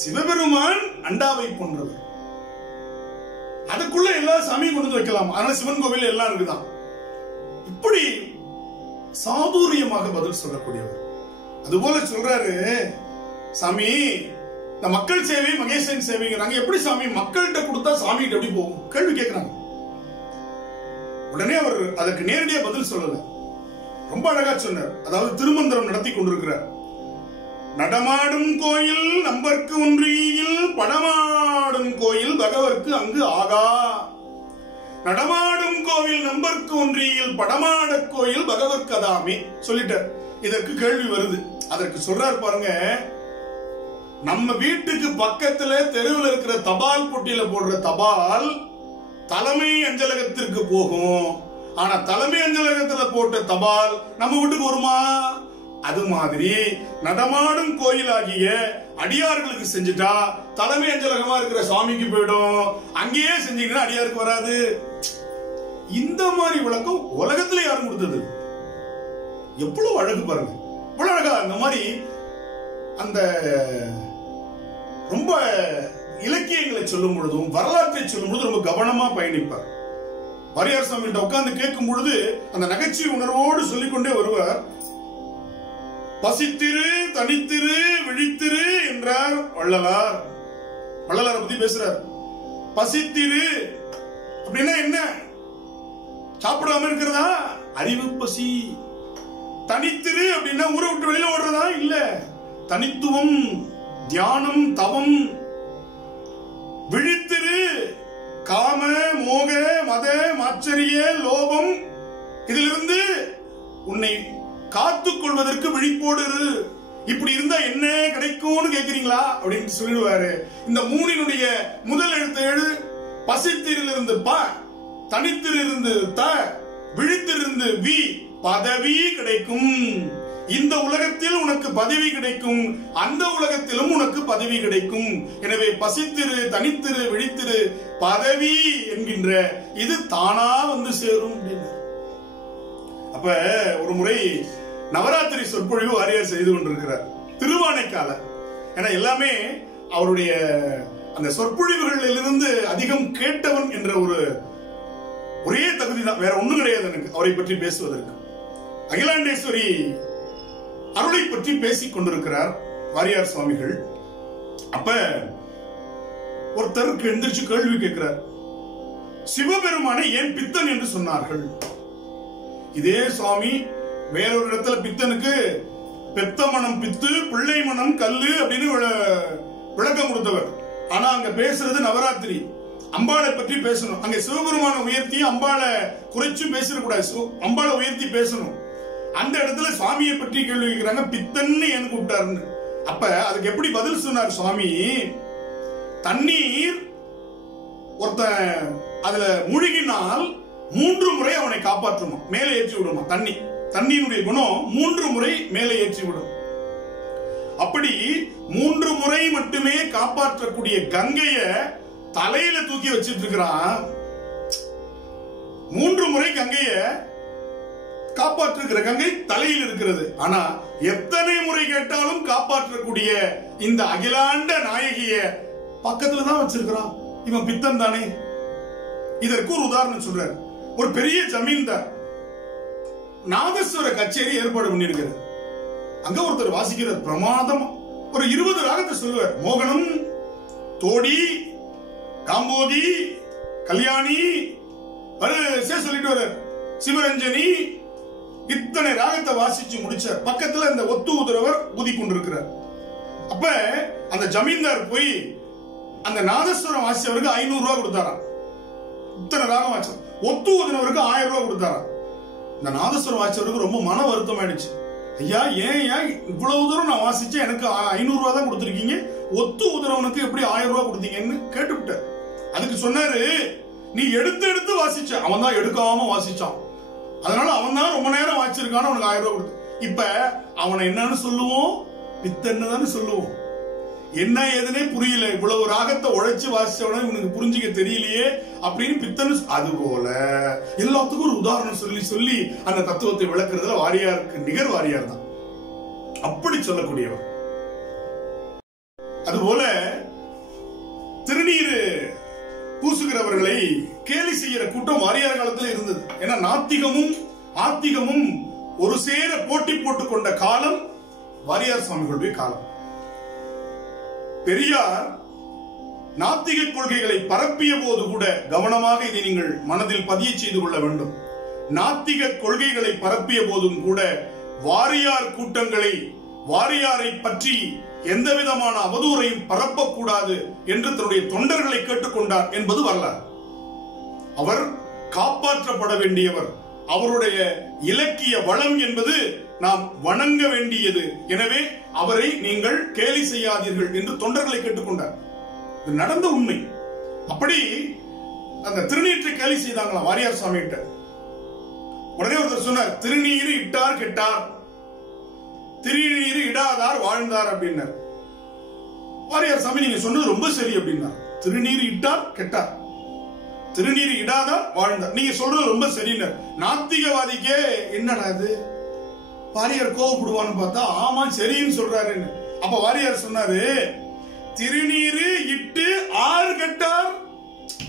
சிவபெருமான் அண்டாவை போன்றவர், அதுக்குள்ள எல்லா சாமியும் கொண்டு வைக்கலாம், அதனால சிவன் கோவில் எல்லாம் இருக்குதான். இப்படி சாதுரியமாக பதில் சொல்லக்கூடியவர். அதுபோல சொல்றாரு, சாமி இந்த மக்கள் சேவை மகேசன் சேவைங்கிறாங்க, எப்படி சாமி மக்கள்கிட்ட கொடுத்தா சாமி எப்படி போகும்? கேள்வி கேட்கிறாங்க. உடனே அவர் அதற்கு நேரடியா பதில் சொல்லல, ரொம்ப அழகா சொன்னார். அதாவது திருமந்திரம் நடத்தி கொண்டிருக்கிறார். நடமாடும் கோயில் நம்பர்க்கு ஒன்றியில், படமாடும் கோயில் பகவர்க்கு அங்கு ஆகா. நடமாடும் கோவில் நம்பர்க்கு ஒன்றியில், படமாட கோயில் பகவர்க்கு அதாமே சொல்லிட்டார். இதற்கு கேள்வி வருது. அதற்கு சொல்றார் பாருங்க, நம்ம வீட்டுக்கு பக்கத்துல தெருவில் இருக்கிற தபால் பொட்டியில போடுற தபால் தலைமை அஞ்சலகத்திற்கு போகும், ஆனா தலைமை அஞ்சலகத்துல போட்ட தபால் நம்ம வீட்டுக்கு வருமா? அது மாதிரி நடமாடும் கோயிலாகிய அடியார்களுக்கு செஞ்சுட்டா தலைமை அஞ்சலகமா இருக்கிற சுவாமிக்கு போயிடும், அங்கேயே செஞ்சீங்கன்னா அடியாருக்கு வராது. இந்த மாதிரி விளக்கம் உலகத்துல யாரும் கொடுத்தது? எவ்வளவு அழகு பாருங்க, இவ்வளவு அழகா. அந்த மாதிரி அந்த ரொம்ப இலக்கியங்களை சொல்லும் பொழுதும் வரலாற்றை சொல்லும் பொழுது ரொம்ப கவனமா பயணிப்பார். வாரியார் சாமி உட்கார்ந்து கேட்கும் பொழுது அந்த நகைச்சுவை உணர்வோடு சொல்லிக்கொண்டே வருவார். பசித்திரு, தனித்திரு, விழித்திரு என்றார் வள்ளலார். வள்ளலாரை பத்தி பேசுறார். பசித்திரு அப்படின்னா என்ன? சாப்பிடாம இருக்கிறதா? அறிவு பசி. தனித்திரு அப்படின்னா ஊரை விட்டு வெளியில ஓடுறதா? இல்ல, தனித்துவம், தியானம், தவம். விழித்திரு, காம, மோக, மத, மாச்சரிய, லோபம் இதிலிருந்து உன்னை காத்துக் கொள்வதற்கு விழிப்போடு. இப்படி இருந்தா என்ன கிடைக்கும்னு கேக்குறீங்களா அப்படின்னு சொல்லிடுவாரு. இந்த மூணினுடைய முதல் எழுத்து எழு. பசித்திரிலிருந்து ப, தனித்திலிருந்து த, விழித்திலிருந்து வி. பதவி கிடைக்கும். இந்த உலகத்தில் உனக்கு பதவி கிடைக்கும், அந்த உலகத்திலும் உனக்கு பதவி கிடைக்கும். எனவே பசித்திரு, தனித்திரு, விழித்திரு, பதவி என்கின்ற இது தானா வந்து சேரும். அப்ப ஒரு முறை நவராத்திரி சொற்பொழிவு வாரியார் செய்து கொண்டிருக்கிறார். திருவானைக்கால. ஏன்னா எல்லாமே அவருடைய அந்த சொற்பொழிவுகளிலிருந்து அதிகம் கேட்டவன் என்ற ஒரே தகுதி தான், வேற ஒண்ணும் கிடையாது எனக்கு அவரை பற்றி பேசுவதற்கு. அகிலாண்டேஸ்வரி அருளை பற்றி பேசிக் கொண்டிருக்கிறார் வாரியார் சுவாமிகள். அப்ப ஒருத்தருக்கு எந்திரிச்சு கேள்வி கேட்கிறார். சிவபெருமானை ஏன் பித்தன் என்று சொன்னார்கள்? இதே சுவாமி வேறொரு இடத்துல பித்தனுக்கு பெத்த மனம் பித்து, பிள்ளை மனம் கல்லு அப்படின்னு விளக்கம் கொடுத்தவர். ஆனா அங்க பேசுறது நவராத்திரி, அம்பாளை பற்றி பேசணும். அங்க சிவபெருமான உயர்த்தி அம்பாளை குறைச்சும் பேசிடக்கூடாது, அம்பாளை உயர்த்தி பேசணும். அந்த இடத்துல சுவாமியை பற்றி கேள்வி கேட்கிறாங்க, பித்தன்னு ஏன் கூப்பிட்டாருன்னு. அப்ப அதுக்கு எப்படி பதில் சொன்னார் சுவாமி? தண்ணீர் ஒருத்தன் அதுல மூழ்கினால் 3 முறை அவனை காப்பாற்றுமா, மேலே ஏற்றி விடுமா. தண்ணியினுடைய குணம் 3 முறை மேலே ஏற்றி விடும். அப்படி 3 முறை மட்டுமே காப்பாற்றக்கூடிய கங்கைய தலையில தூக்கி வச்சிட்டு இருக்கிறான். 3 முறை கங்கைய காப்பாற்றுகிற கங்கை தலையில் இருக்கிறது. ஆனா எத்தனை முறை கேட்டாலும் காப்பாற்றக்கூடிய இந்த அகிலாண்ட நாயகிய பக்கத்துல தான் வச்சிருக்கிறான். இவன் பித்தன் தானே. இதற்கு ஒரு உதாரணம் சொல்றாரு. ஒரு பெரிய ஜமீன்தார் நாதஸ்வர கச்சேரி ஏற்பாடு பண்ணிருக்கிறார். அங்க ஒருத்தர் வாசிக்கிறார் பிரமாதம். ஒரு 20 ராகத்தை சொல்லுவார். மோகனம், தோடி, காம்போதி, கல்யாணி சொல்லிட்டு வர்றார். சிவரஞ்சனி, இத்தனை ராகத்தை வாசிச்சு முடிச்சார். பக்கத்துல இந்த ஒத்து ஊதுறவர் ஊதி கொண்டிருக்கிறார். அப்ப அந்த ஜமீன்தார் போய் அந்த நாதஸ்வரம் வாசிச்சவருக்கு 500 ரூபாய் கொடுத்தாராம். இத்தனை ராகம் வாசிச்ச ஒத்து ஊதுனவருக்கு 1000 ரூபாய் கொடுத்தாராம். இந்த நாதஸ்வரம் வாசிச்சவருக்கு ரொம்ப மன வருத்தம் ஆயிடுச்சு. ஐயா, ஏன் இவ்வளவு தூரம் நான் வாசிச்சேன், எனக்கு 500 ரூபாய் தான் கொடுத்திருக்கீங்க, ஒத்து ஊதுறவனுக்கு எப்படி 1000 ரூபாய் கொடுத்தீங்கன்னு கேட்டுவிட்டார். அதுக்கு சொன்னாரு, நீ எடுத்து வாசிச்ச, அவன் தான் எடுக்காம வாசிச்சான், அதனால அவன் தான் ரொம்ப நேரம் வாசிச்சிருக்கான, அவனுக்கு 1000 ரூபாய் கொடுத்து. இப்ப அவனை என்னன்னு சொல்லுவோம்? பித்தன்னு தானே சொல்லுவோம். என்ன ஏதுனே புரியல, இவ்வளவு ராகத்தை உழைச்சு வாசிச்சவன இவனுக்கு புரிஞ்சுக்க தெரியலையே அப்படின்னு பித்தன்னு. அது போல எல்லாத்துக்கும் ஒரு உதாரணம் சொல்லி அந்த தத்துவத்தை விளக்குறதுல வாரியாருக்கு நிகர் வாரியார் தான். அப்படி சொல்லக்கூடியவர். அதுபோல திருநீர் பூசுகிறவர்களை கேலி செய்யற கூட்டம் வாரியார் காலத்தில் இருந்தது. ஏன்னா நாத்திகமும் ஆத்திகமும் ஒரு சேர போட்டி போட்டுக் கொண்ட காலம் வாரியார் சுவாமிகளுடைய காலம். பெரியார் நாத்திக கொள்கைகளை பரப்பிய போது கூட, கவனமாக இதை நீங்கள் மனதில் பதிய செய்து கொள்ள வேண்டும், நாத்திக கொள்கைகளை பரப்பிய போதும் கூட வாரியார் கூட்டங்களை, வாரியாரை பற்றி எந்த விதமான அவதூறையும் பரப்பக்கூடாது என்று தன்னுடைய தொண்டர்களை கேட்டுக்கொண்டார் என்பது வரலாறு. அவர் காப்பாற்றப்பட வேண்டியவர். அவருடைய இலக்கிய வளம் என்பது நாம் வணங்க வேண்டியது. எனவே அவரை நீங்கள் கேலி செய்யாதீர்கள் என்று தொண்டர்களை கேட்டுக்கொண்டார். இது நடந்த உண்மை. அப்படி அந்த திருநீற்றை கேலி செய்தாங்களாம் வாரியார் சுவாமி கிட்ட. உடனே ஒருத்தர் சொன்னார், திருநீர் இட்டார் கெட்டார், திருநீர் இடாதார் வாழ்ந்தார் அப்படின்னார். வாரியார் சாமி, நீங்க சொன்னது ரொம்ப சரி அப்படின்னார். திருநீர் இட்டார் கெட்டார், திருநீர் இடாதார் வாழ்ந்தார், நீங்க சொல்றது ரொம்ப சரின்னார். நாத்திகவாதிக்கே என்னடா இது, வாரியார் கோவப்படுவான்னு பார்த்தா ஆமா சரின்னு சொல்றாருன்னு. அப்ப வாரியார் சொன்னாரு, திருநீரு இட்டு ஆறு கட்டார்.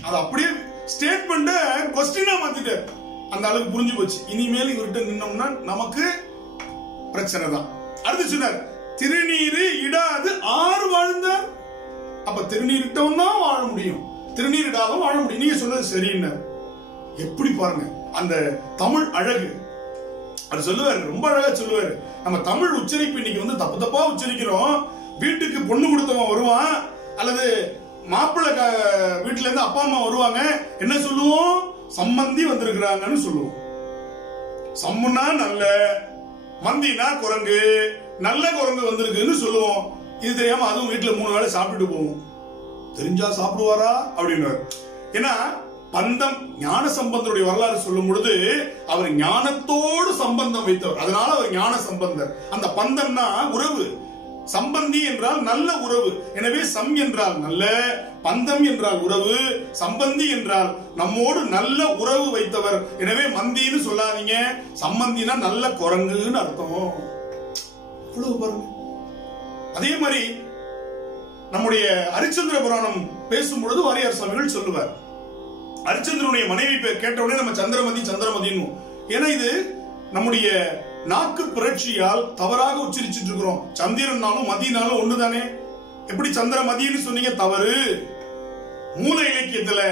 அது அப்படியே ஸ்டேட்மெண்ட் கொஸ்டினா மாத்திட்டார். அந்த அளவுக்கு புரிஞ்சு போச்சு. இனிமேல் இவர்கிட்ட நின்னோம்னா நமக்கு பிரச்சனை தான். அடுத்து சொன்னார் திருநீரு இடாது ஆறு வாழ்ந்தார். அப்ப திருநீர் இட்டவன் தான் வாழ முடியும், திருநீர் இடாத வாழ முடியும். நீங்க சொன்னது சரின்னு எப்படி பாருங்க அந்த தமிழ் அழகு. அது சொல்லுவாரு, ரொம்ப அழகா சொல்லுவாரு. நம்ம தமிழ் உச்சரிப்பு இன்னைக்கு வந்து தப்பு தப்பா உச்சரிக்கிறோம். வீட்டுக்கு பொண்ணு கொடுத்தவன் வருவான், அல்லது மாப்பிள்ளை வீட்டுல இருந்து அப்பா அம்மா வருவாங்க, என்ன சொல்லுவோம்? சம்மந்தி வந்திருக்கிறாங்கன்னு சொல்லுவோம். சம்முன்னா நல்ல, மந்தினா குரங்கு, நல்ல குரங்கு வந்திருக்குன்னு சொல்லுவோம். இது தெரியாம அதுவும் வீட்டுல 3 வேளை சாப்பிட்டு போவோம். தெரிஞ்சா சாப்பிடுவாரா அப்படின்னு. ஏன்னா பந்தம், ஞான சம்பந்தருடைய வரலாறு சொல்லும் பொழுது அவர் ஞானத்தோடு சம்பந்தம் வைத்தவர், அதனால அவர் ஞான சம்பந்தர். அந்த பந்தம்னா உறவு, சம்பந்தி என்றால் நல்ல உறவு. எனவே சம் என்றால் நல்ல, பந்தம் என்றால் உறவு, சம்பந்தி என்றால் நம்மோடு நல்ல உறவு வைத்தவர். எனவே மந்தின்னு சொல்லாதீங்க, சம்பந்தினா நல்ல குரங்குன்னு அர்த்தம். இவ்வளவு பாருங்க. அதே மாதிரி நம்முடைய ஹரிச்சந்திர புராணம் பேசும் பொழுது வாரியார் சுவாமிகள் சொல்லுவார், ஹரிச்சந்திரனுடைய மனைவி கேட்ட உடனே நம்ம சந்திரமதி சந்திரமதின்னு. ஏன்னா இது நம்முடைய நாக்கு புரட்சியால் தவறாக உச்சரிச்சுட்டு இருக்கிறோம். சந்திரனாலும் மதினாலும் ஒண்ணுதானே. எப்படி சந்திரமதின்னு சொன்னீங்க? தவறு. மூல இலக்கியத்துல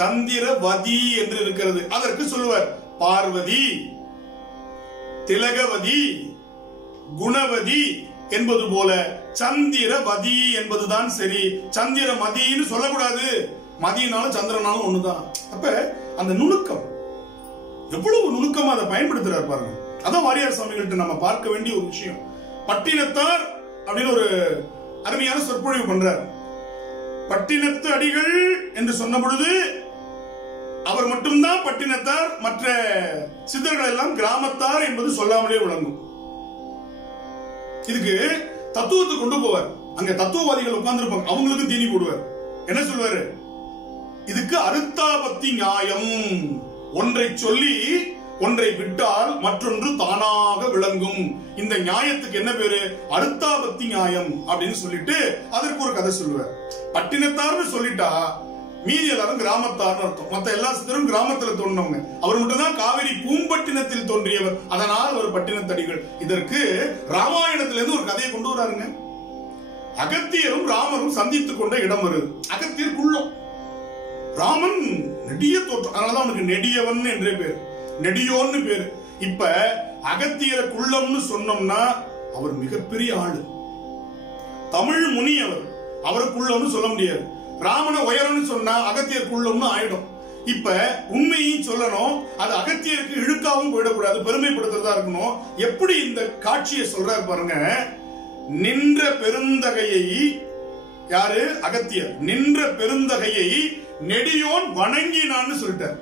சந்திரவதி என்று இருக்கிறது. அதற்கு சொல்லுவார் பார்வதி, திலகவதி, குணவதி என்பது போல சந்திரவதி என்பதுதான் சரி. சந்திரமதின்னு சொல்லக்கூடாது. மதியனாலும் சந்திரனாலும் ஒண்ணுதான். அப்ப அந்த நுணுக்கம் எவ்வளவு நுணுக்கமா அதை பயன்படுத்துறாரு பாருங்க. அதான் வாரியார் சுவாமிகள்ட்ட நம்ம பார்க்க வேண்டிய ஒரு விஷயம். பட்டினத்தார் அப்படின்னு ஒரு அருமையான சொற்பொழிவு பண்றார். பட்டினத்து அடிகள் என்று சொன்ன பொழுது அவர் மட்டும்தான் பட்டினத்தார், மற்ற சித்தர்கள் எல்லாம் கிராமத்தார் என்பது சொல்லாமலே விளங்கும். இதுக்கு தத்துவத்தை கொண்டு போவார். அங்க தத்துவவாதிகள் உட்கார்ந்து இருப்பாங்க, அவங்களுக்கு தீனி போடுவார். என்ன சொல்வாரு? இதுக்கு அருத்தாபத்தி நியாயம். ஒன்றை சொல்லி ஒன்றை விட்டால் மற்றொன்று தானாக விளங்கும். இந்த நியாயத்துக்கு என்ன பேரு? அருத்தாபத்தி நியாயம் அப்படின்னு சொல்லிட்டு அதற்கு ஒரு கதை சொல்லுவார். பட்டினத்தார்னு சொல்லிட்டா மீதி எல்லாரும் கிராமத்தார்னு அர்த்தம். மத்த எல்லா சித்தரும் கிராமத்துல தோன்றவங்க. அவர் மட்டும்தான் காவிரி பூம்பட்டினத்தில் தோன்றியவர், அதனால் ஒரு பட்டினத்தடிகள். இதற்கு ராமாயணத்திலிருந்து ஒரு கதையை கொண்டு வராருங்க. அகத்தியரும் ராமரும் சந்தித்துக் கொண்ட இடம் வருது. அகத்தியர் குள்ளம், ராமன் நெடிய தோற்றம், அதனாலதான் அவனுக்கு நெடியவன் என்றே பேர், நெடியோன்னு பேரு. இப்ப அகத்தியர குள்ளம்னு சொன்னோம்னா அவர் மிகப்பெரிய ஆளு, தமிழ் முனி. அவருக்குள்ளம்னு சொல்ல முடியாது. ராமனை உயரம்னு சொன்னா அகத்தியர் குள்ளம்னு ஆயிடும். இப்ப உண்மையும் சொல்லணும், அது அகத்தியருக்கு இழுக்காவும் போயிடக்கூடாது, பெருமைப்படுத்துறதா இருக்கணும். எப்படி இந்த காட்சியை சொல்றாரு பாருங்க. நின்ற பெருந்தகையை, யாரு? அகத்தியர். நின்ற பெருந்தகையை நெடியோன் வணங்கினான்னு சொல்லிட்டார்.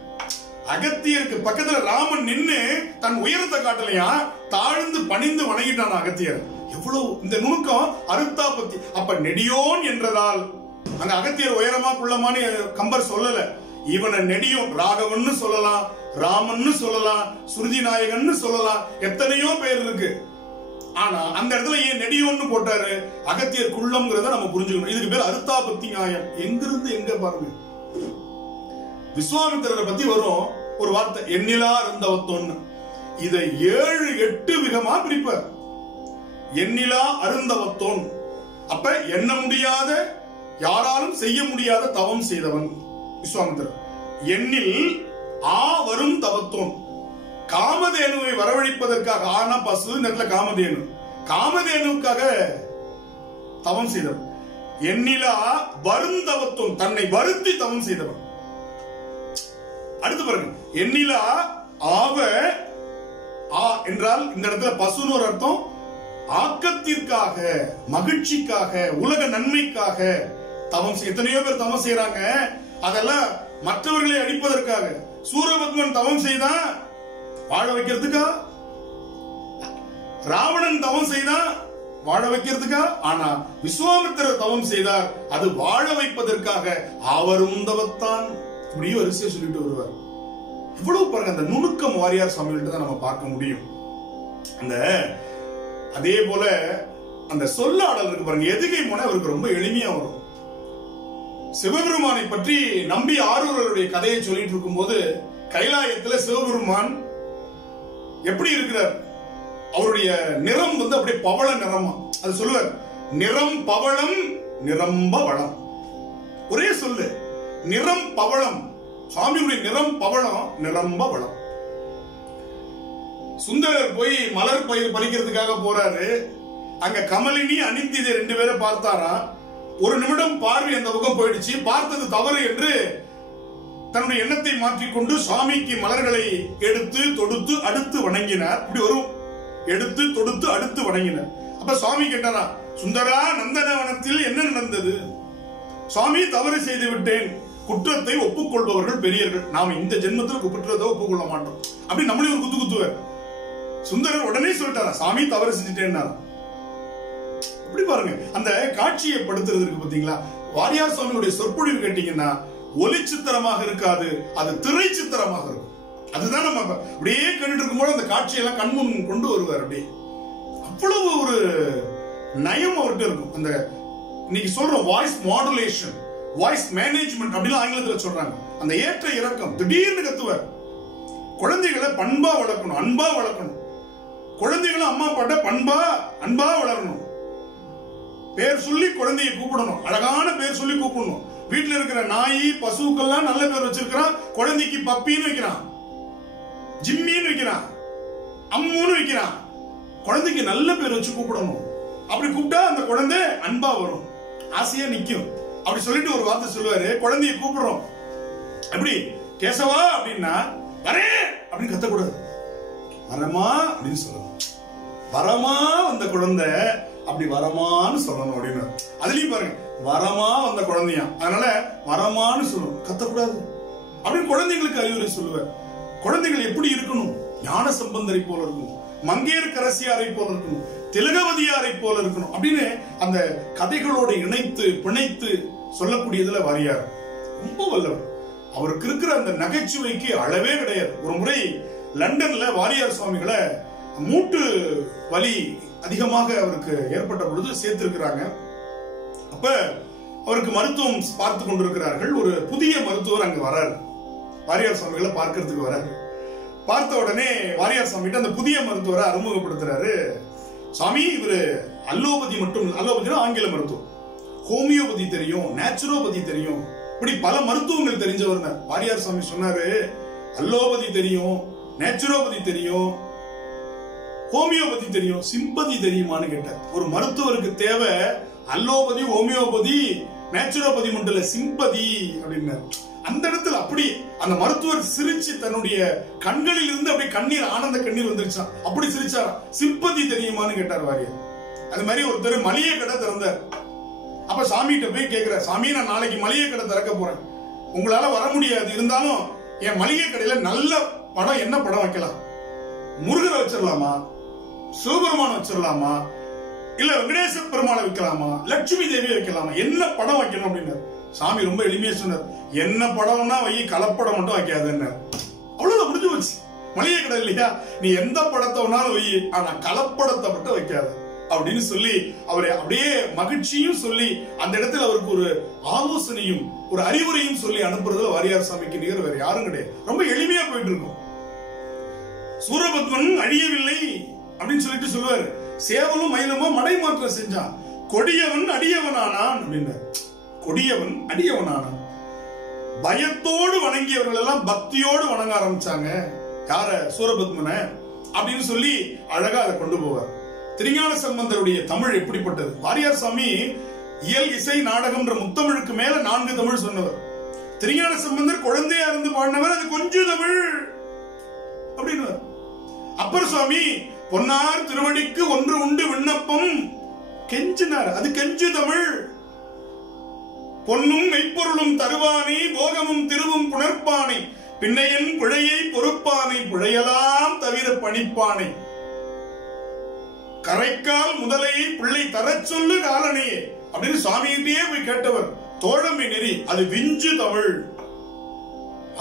அகத்தியருக்கு பக்கத்துல ராமன் நின்னு தன் உயரத்தை காட்டலையா, தாழ்ந்து பணிந்து வணங்கிட்டான் அகத்தியர். எவ்வளவு இந்த நுணுக்கம் அருத்தாபத்தி. அப்ப நெடியோன் என்றதால் அங்க அகத்தியர் உயரமா குள்ளமான்னு கம்பர் சொல்லல. இவனை நெடியோன், ராகவன்னு சொல்லலாம், ராமன்னு சொல்லலாம், சுருதி நாயகன்னு சொல்லலாம், எத்தனையோ பேர் இருக்கு. ஆனா அந்த இடத்துல ஏன் நெடியோன்னு போட்டாரு? அகத்தியர் குள்ளம்ங்கிறத நம்ம புரிஞ்சுக்கணும். இதுக்கு பேர் அருத்தாபத்தி நியாயம். எங்கிருந்து எங்க பாருங்க. விஸ்வாமித்திரரை பத்தி வரும் ஒரு வார்த்தை, எண்ணிலா அருந்தவத்தோன்னு. இதை 7-8 விதமா பிரிப்பார். எண்ணிலா அருந்தவத்தோன். அப்ப எண்ண முடியாத, யாராலும் செய்ய முடியாத தவம் செய்தவன் விஸ்வாமித்திரர். எண்ணில் ஆ வரும் தவத்தோன். காமதேனுவை வரவழைப்பதற்காக, ஆனா பசு, இந்த இடத்துல காமதேனு, காமதேனுக்காக தவம் செய்தவன். எண்ணிலா வருந்தவத்தோன், தன்னை வருத்தி தவம் செய்தவன். அடுத்து பாருங்க, எண்ணிலா ஆவ, ஆ என்றால் இந்த இடத்துல பசுன்னு ஒரு அர்த்தம். ஆக்கத்திற்காக, மகிழ்ச்சிக்காக, உலக நன்மைக்காக தவம் செய்ய. எத்தனையோ பேர் தவம் செய்யறாங்க, அதெல்லாம் மற்றவர்களை அழிப்பதற்காக. சூரபத்மன் தவம் செய்தா வாழ வைக்கிறதுக்கா? ராவணன் தவம் செய்தா வாழ வைக்கிறதுக்கா? ஆனா விஸ்வாமித்திரர் தவம் செய்தார், அது வாழ வைப்பதற்காக. அவரும் தவத்தான். இப்படியும் வரிசையை சொல்லிட்டு வருவார். இவ்வளவு பாருங்க, அந்த நுணுக்கம் வாரியார் சுவாமிகள்ட்ட தான் நம்ம பார்க்க முடியும். அந்த அதே போல அந்த சொல்லாடல் இருக்கு பாருங்க, எதுகை முனை அவருக்கு ரொம்ப எளிமையா வரும். சிவபெருமானை பற்றி நம்பி ஆரூரருடைய கதையை சொல்லிட்டு இருக்கும் போது கைலாயத்துல சிவபெருமான் எப்படி இருக்கிறார்? அவருடைய நிறம் அப்படியே பவள நிறமா. அது சொல்லுவார், நிறம் பவளம் நிரம்ப வளம். ஒரே சொல்லு, நிறம் பவளம். சுவாமியுடைய நிறம் பவளம் நிரம்ப வளம். சுந்தரர் போய் மலர் பயிர் பறிக்கிறதுக்காக போறாரு. அங்க கமலினி அனிந்திதை 2 பேரை பார்த்தாரா. ஒரு நிமிடம் பார்வை அந்த பக்கம் போயிடுச்சு. பார்த்தது தவறு என்று தன்னுடைய எண்ணத்தை மாற்றிக்கொண்டு சுவாமிக்கு மலர்களை எடுத்து தொடுத்து அடுத்து வணங்கினார். இப்படி வரும், எடுத்து தொடுத்து அடுத்து வணங்கினார். அப்ப சுவாமி கேட்டாரா, சுந்தரா, நந்தனவனத்தில் என்ன நடந்தது? சுவாமி, தவறு செய்து விட்டேன். குற்றத்தை ஒப்புக்கொள்பவர்கள் பெரியர்கள். நாம் இந்த ஜென்மத்தில் குற்றத்தை ஒப்புக்கொள்ள மாட்டோம். அப்படி நம்மளே ஒரு குத்து குத்துவார். சுந்தரர் உடனே சொல்லிட்டாரா, சாமி தவறு செஞ்சுட்டேன். இப்படி பாருங்க, அந்த காட்சியை படுத்துறது இருக்கு பாத்தீங்களா? வாரியார் சுவாமியுடைய சொற்பொழிவு கேட்டீங்கன்னா ஒலி சித்திரமாக இருக்காது, அது திரை சித்திரமாக இருக்கும். அதுதான் நம்ம அப்படியே கண்டுட்டு இருக்கும்போது அந்த காட்சியெல்லாம் கண்முன் கொண்டு வருவார். அப்படியே அவ்வளவு ஒரு நயம் அவர்கிட்ட இருக்கும். அந்த இன்னைக்கு சொல்ற வாய்ஸ் மாடுலேஷன், வாய்ஸ் மேனேஜ்மெண்ட் அப்படின்னு ஆங்கிலத்தில் சொல்றாங்க. அந்த ஏற்ற இறக்கம், திடீர்னு கத்துவார். குழந்தைகளை பண்பா வளர்க்கணும், அன்பா வளர்க்கணும். குழந்தைகளை அம்மா அப்பாட்ட பண்பா அன்பா வளரணும். பேர் சொல்லி குழந்தையை கூப்பிடணும், அழகான பேர் சொல்லி கூப்பிடணும். வீட்டுல இருக்கிற நாய் பசுக்கெல்லாம் நல்ல பேர் வச்சிருக்கிறான். குழந்தைக்கு பப்பின்னு வைக்கிறான், ஜிம்மின்னு வைக்கிறான், அம்முன்னு வைக்கிறான். குழந்தைக்கு நல்ல பேர் வச்சு கூப்பிடணும். அப்படி கூப்பிட்டா அந்த குழந்தை அன்பா வரும், ஆசையா நிக்கும். அப்படி சொல்லிட்டு ஒரு வார்த்தை சொல்லுவாரு, குழந்தைய கூப்பிடுறோம். எப்படி கேசவா அப்படின்னா வரே அப்படின்னு கத்தக்கூடாது, வரமா அப்படின்னு சொல்லணும். வரமா வந்த குழந்தை அப்படி வரமான்னு சொல்லணும் அப்படின்னு. அதுலயும் பாருங்க, வரமா வந்த குழந்தையா, அதனால வரமான்னு சொல்லணும், கத்தக்கூடாது அப்படின்னு குழந்தைங்களுக்கு அறிவுரை சொல்லுவார். குழந்தைகள் எப்படி இருக்கணும்? ஞான சம்பந்தரை போல இருக்கணும், மங்கையர்க்கரசியாரை போல இருக்கணும், திலகவதியாரை போல இருக்கணும் அப்படின்னு அந்த கதைகளோடு இணைத்து பிணைத்து சொல்லக்கூடியதுல வாரியார் ரொம்ப வல்லவர். அவருக்கு இருக்கிற அந்த நகைச்சுவைக்கு அளவே கிடையாது. ஒரு முறை லண்டன்ல வாரியார் சுவாமிகளை மூட்டு வலி அதிகமாக அவருக்கு ஏற்பட்ட பொழுது சேர்த்திருக்கிறாங்க. அப்ப அவருக்கு மருத்துவம் பார்த்து கொண்டிருக்கிறார்கள். ஒரு புதிய மருத்துவர் அங்க வராரு, வாரியார் சுவாமிகளை பார்க்கறதுக்கு வராரு. பார்த்த உடனே வாரியார் சுவாமிகிட்ட அந்த புதிய மருத்துவரை அறிமுகப்படுத்துறாரு. சாமி, இவரு அல்லோபதி மட்டும், அல்லோபதினா ஆங்கில மருத்துவம், ஹோமியோபதி தெரியும், நேச்சுரோபதி தெரியும், இப்படி பல மருத்துவங்கள் தெரிஞ்சவர். வாரியார் சுவாமி சொன்னாரு, அல்லோபதி தெரியும், நேச்சுரோபதி தெரியும், ஹோமியோபதி தெரியும், சிம்பதி தெரியுமான்னு கேட்டார். ஒரு மருத்துவருக்கு தேவை அல்லோபதி, ஹோமியோபதி, நேச்சுரோபதி மட்டும் இல்ல, சிம்பதி அப்படின்னாரு. அந்த இடத்துல அப்படி அந்த மருத்துவர் சிரிச்சு தன்னுடைய கண்களில் இருந்து அப்படியே கண்ணீர், ஆனந்த கண்ணீர் வந்துருச்சான். அப்படி சிரிச்சாரா. சிம்பதி தெரியுமான்னு கேட்டார் வாரியார். அது மாதிரி ஒருத்தர் மளிகை கடை திறந்தார். அப்ப சாமிகிட்ட போய் கேட்கிற, சாமி நான் நாளைக்கு மளிகை கடை திறக்க போறேன், உங்களால வர முடியாது, இருந்தாலும் என் மளிகை கடையில நல்ல படம், என்ன படம் வைக்கலாம்? முருகரை வச்சிடலாமா, சிவபெருமான வச்சிடலாமா, இல்ல வெங்கடேச பெருமாளை வைக்கலாமா, லட்சுமி தேவி வைக்கலாமா, என்ன படம் வைக்கணும் அப்படின்னு சாமி ரொம்ப எளிமையா சொன்னார். என்ன படம்னா வை, கலப்படம் மட்டும் வைக்காதுன்னு. அவ்வளவுதான், முடிஞ்சு போச்சு. மளிகை கடை இல்லையா, நீ எந்த படத்தை வேணாலும் வை, ஆனா கலப்படத்தை மட்டும் வைக்காது அப்படின்னு சொல்லி அவரை அப்படியே மகிழ்ச்சியும் சொல்லி அந்த இடத்துல அவருக்கு ஒரு ஆலோசனையும் ஒரு அறிவுரையும் சொல்லி அனுப்புறதுல வாரியார் சாமிக்கு நிகர் வேற யாரும் கிடையாது. ரொம்ப எளிமையா போயிட்டு இருக்கும். சூரபத்மன் அழியவில்லை அப்படின்னு சொல்லிட்டு சொல்லுவாரு. சேவலும் மயிலுமா மடை மாற்றம் செஞ்சான், கொடியவன் அடியவனானான் அப்படின்னு. கொடியவன் அடியவனானான். பயத்தோடு வணங்கியவர்கள் எல்லாம் பக்தியோடு வணங்க ஆரம்பிச்சாங்க. யார? சூரபத்மனை அப்படின்னு சொல்லி அழகா அதை கொண்டு போவார். திருஞான சம்பந்தருடைய தமிழ் எப்படிப்பட்டது? வாரியார் சாமி இயல் இசை நாடகம்ன்ற முத்தமிழுக்கு மேல 4 தமிழ் சொன்னவர். திருஞான சம்பந்தர் குழந்தையா இருந்து பாடினவர், அது கொஞ்சம் தமிழ் அப்படின்னு. அப்பர் சுவாமி பொன்னார் திருவடிக்கு ஒன்று உண்டு விண்ணப்பம் கெஞ்சினார், அது கெஞ்சு தமிழ். பொன்னும் மெய்ப்பொருளும் தருவானே, போகமும் திருவும் புணர்ப்பானை, பின்னையன் பிழையை பொறுப்பானை, பிழையலாம் தவிர பணிப்பானை, கரைக்கால் முதலையை பிள்ளை தர சொல்லு காலனையே அப்படின்னு சுவாமிகிட்டே போய் கேட்டவர். தோழமை நெறி, அது விஞ்சு தமிழ்.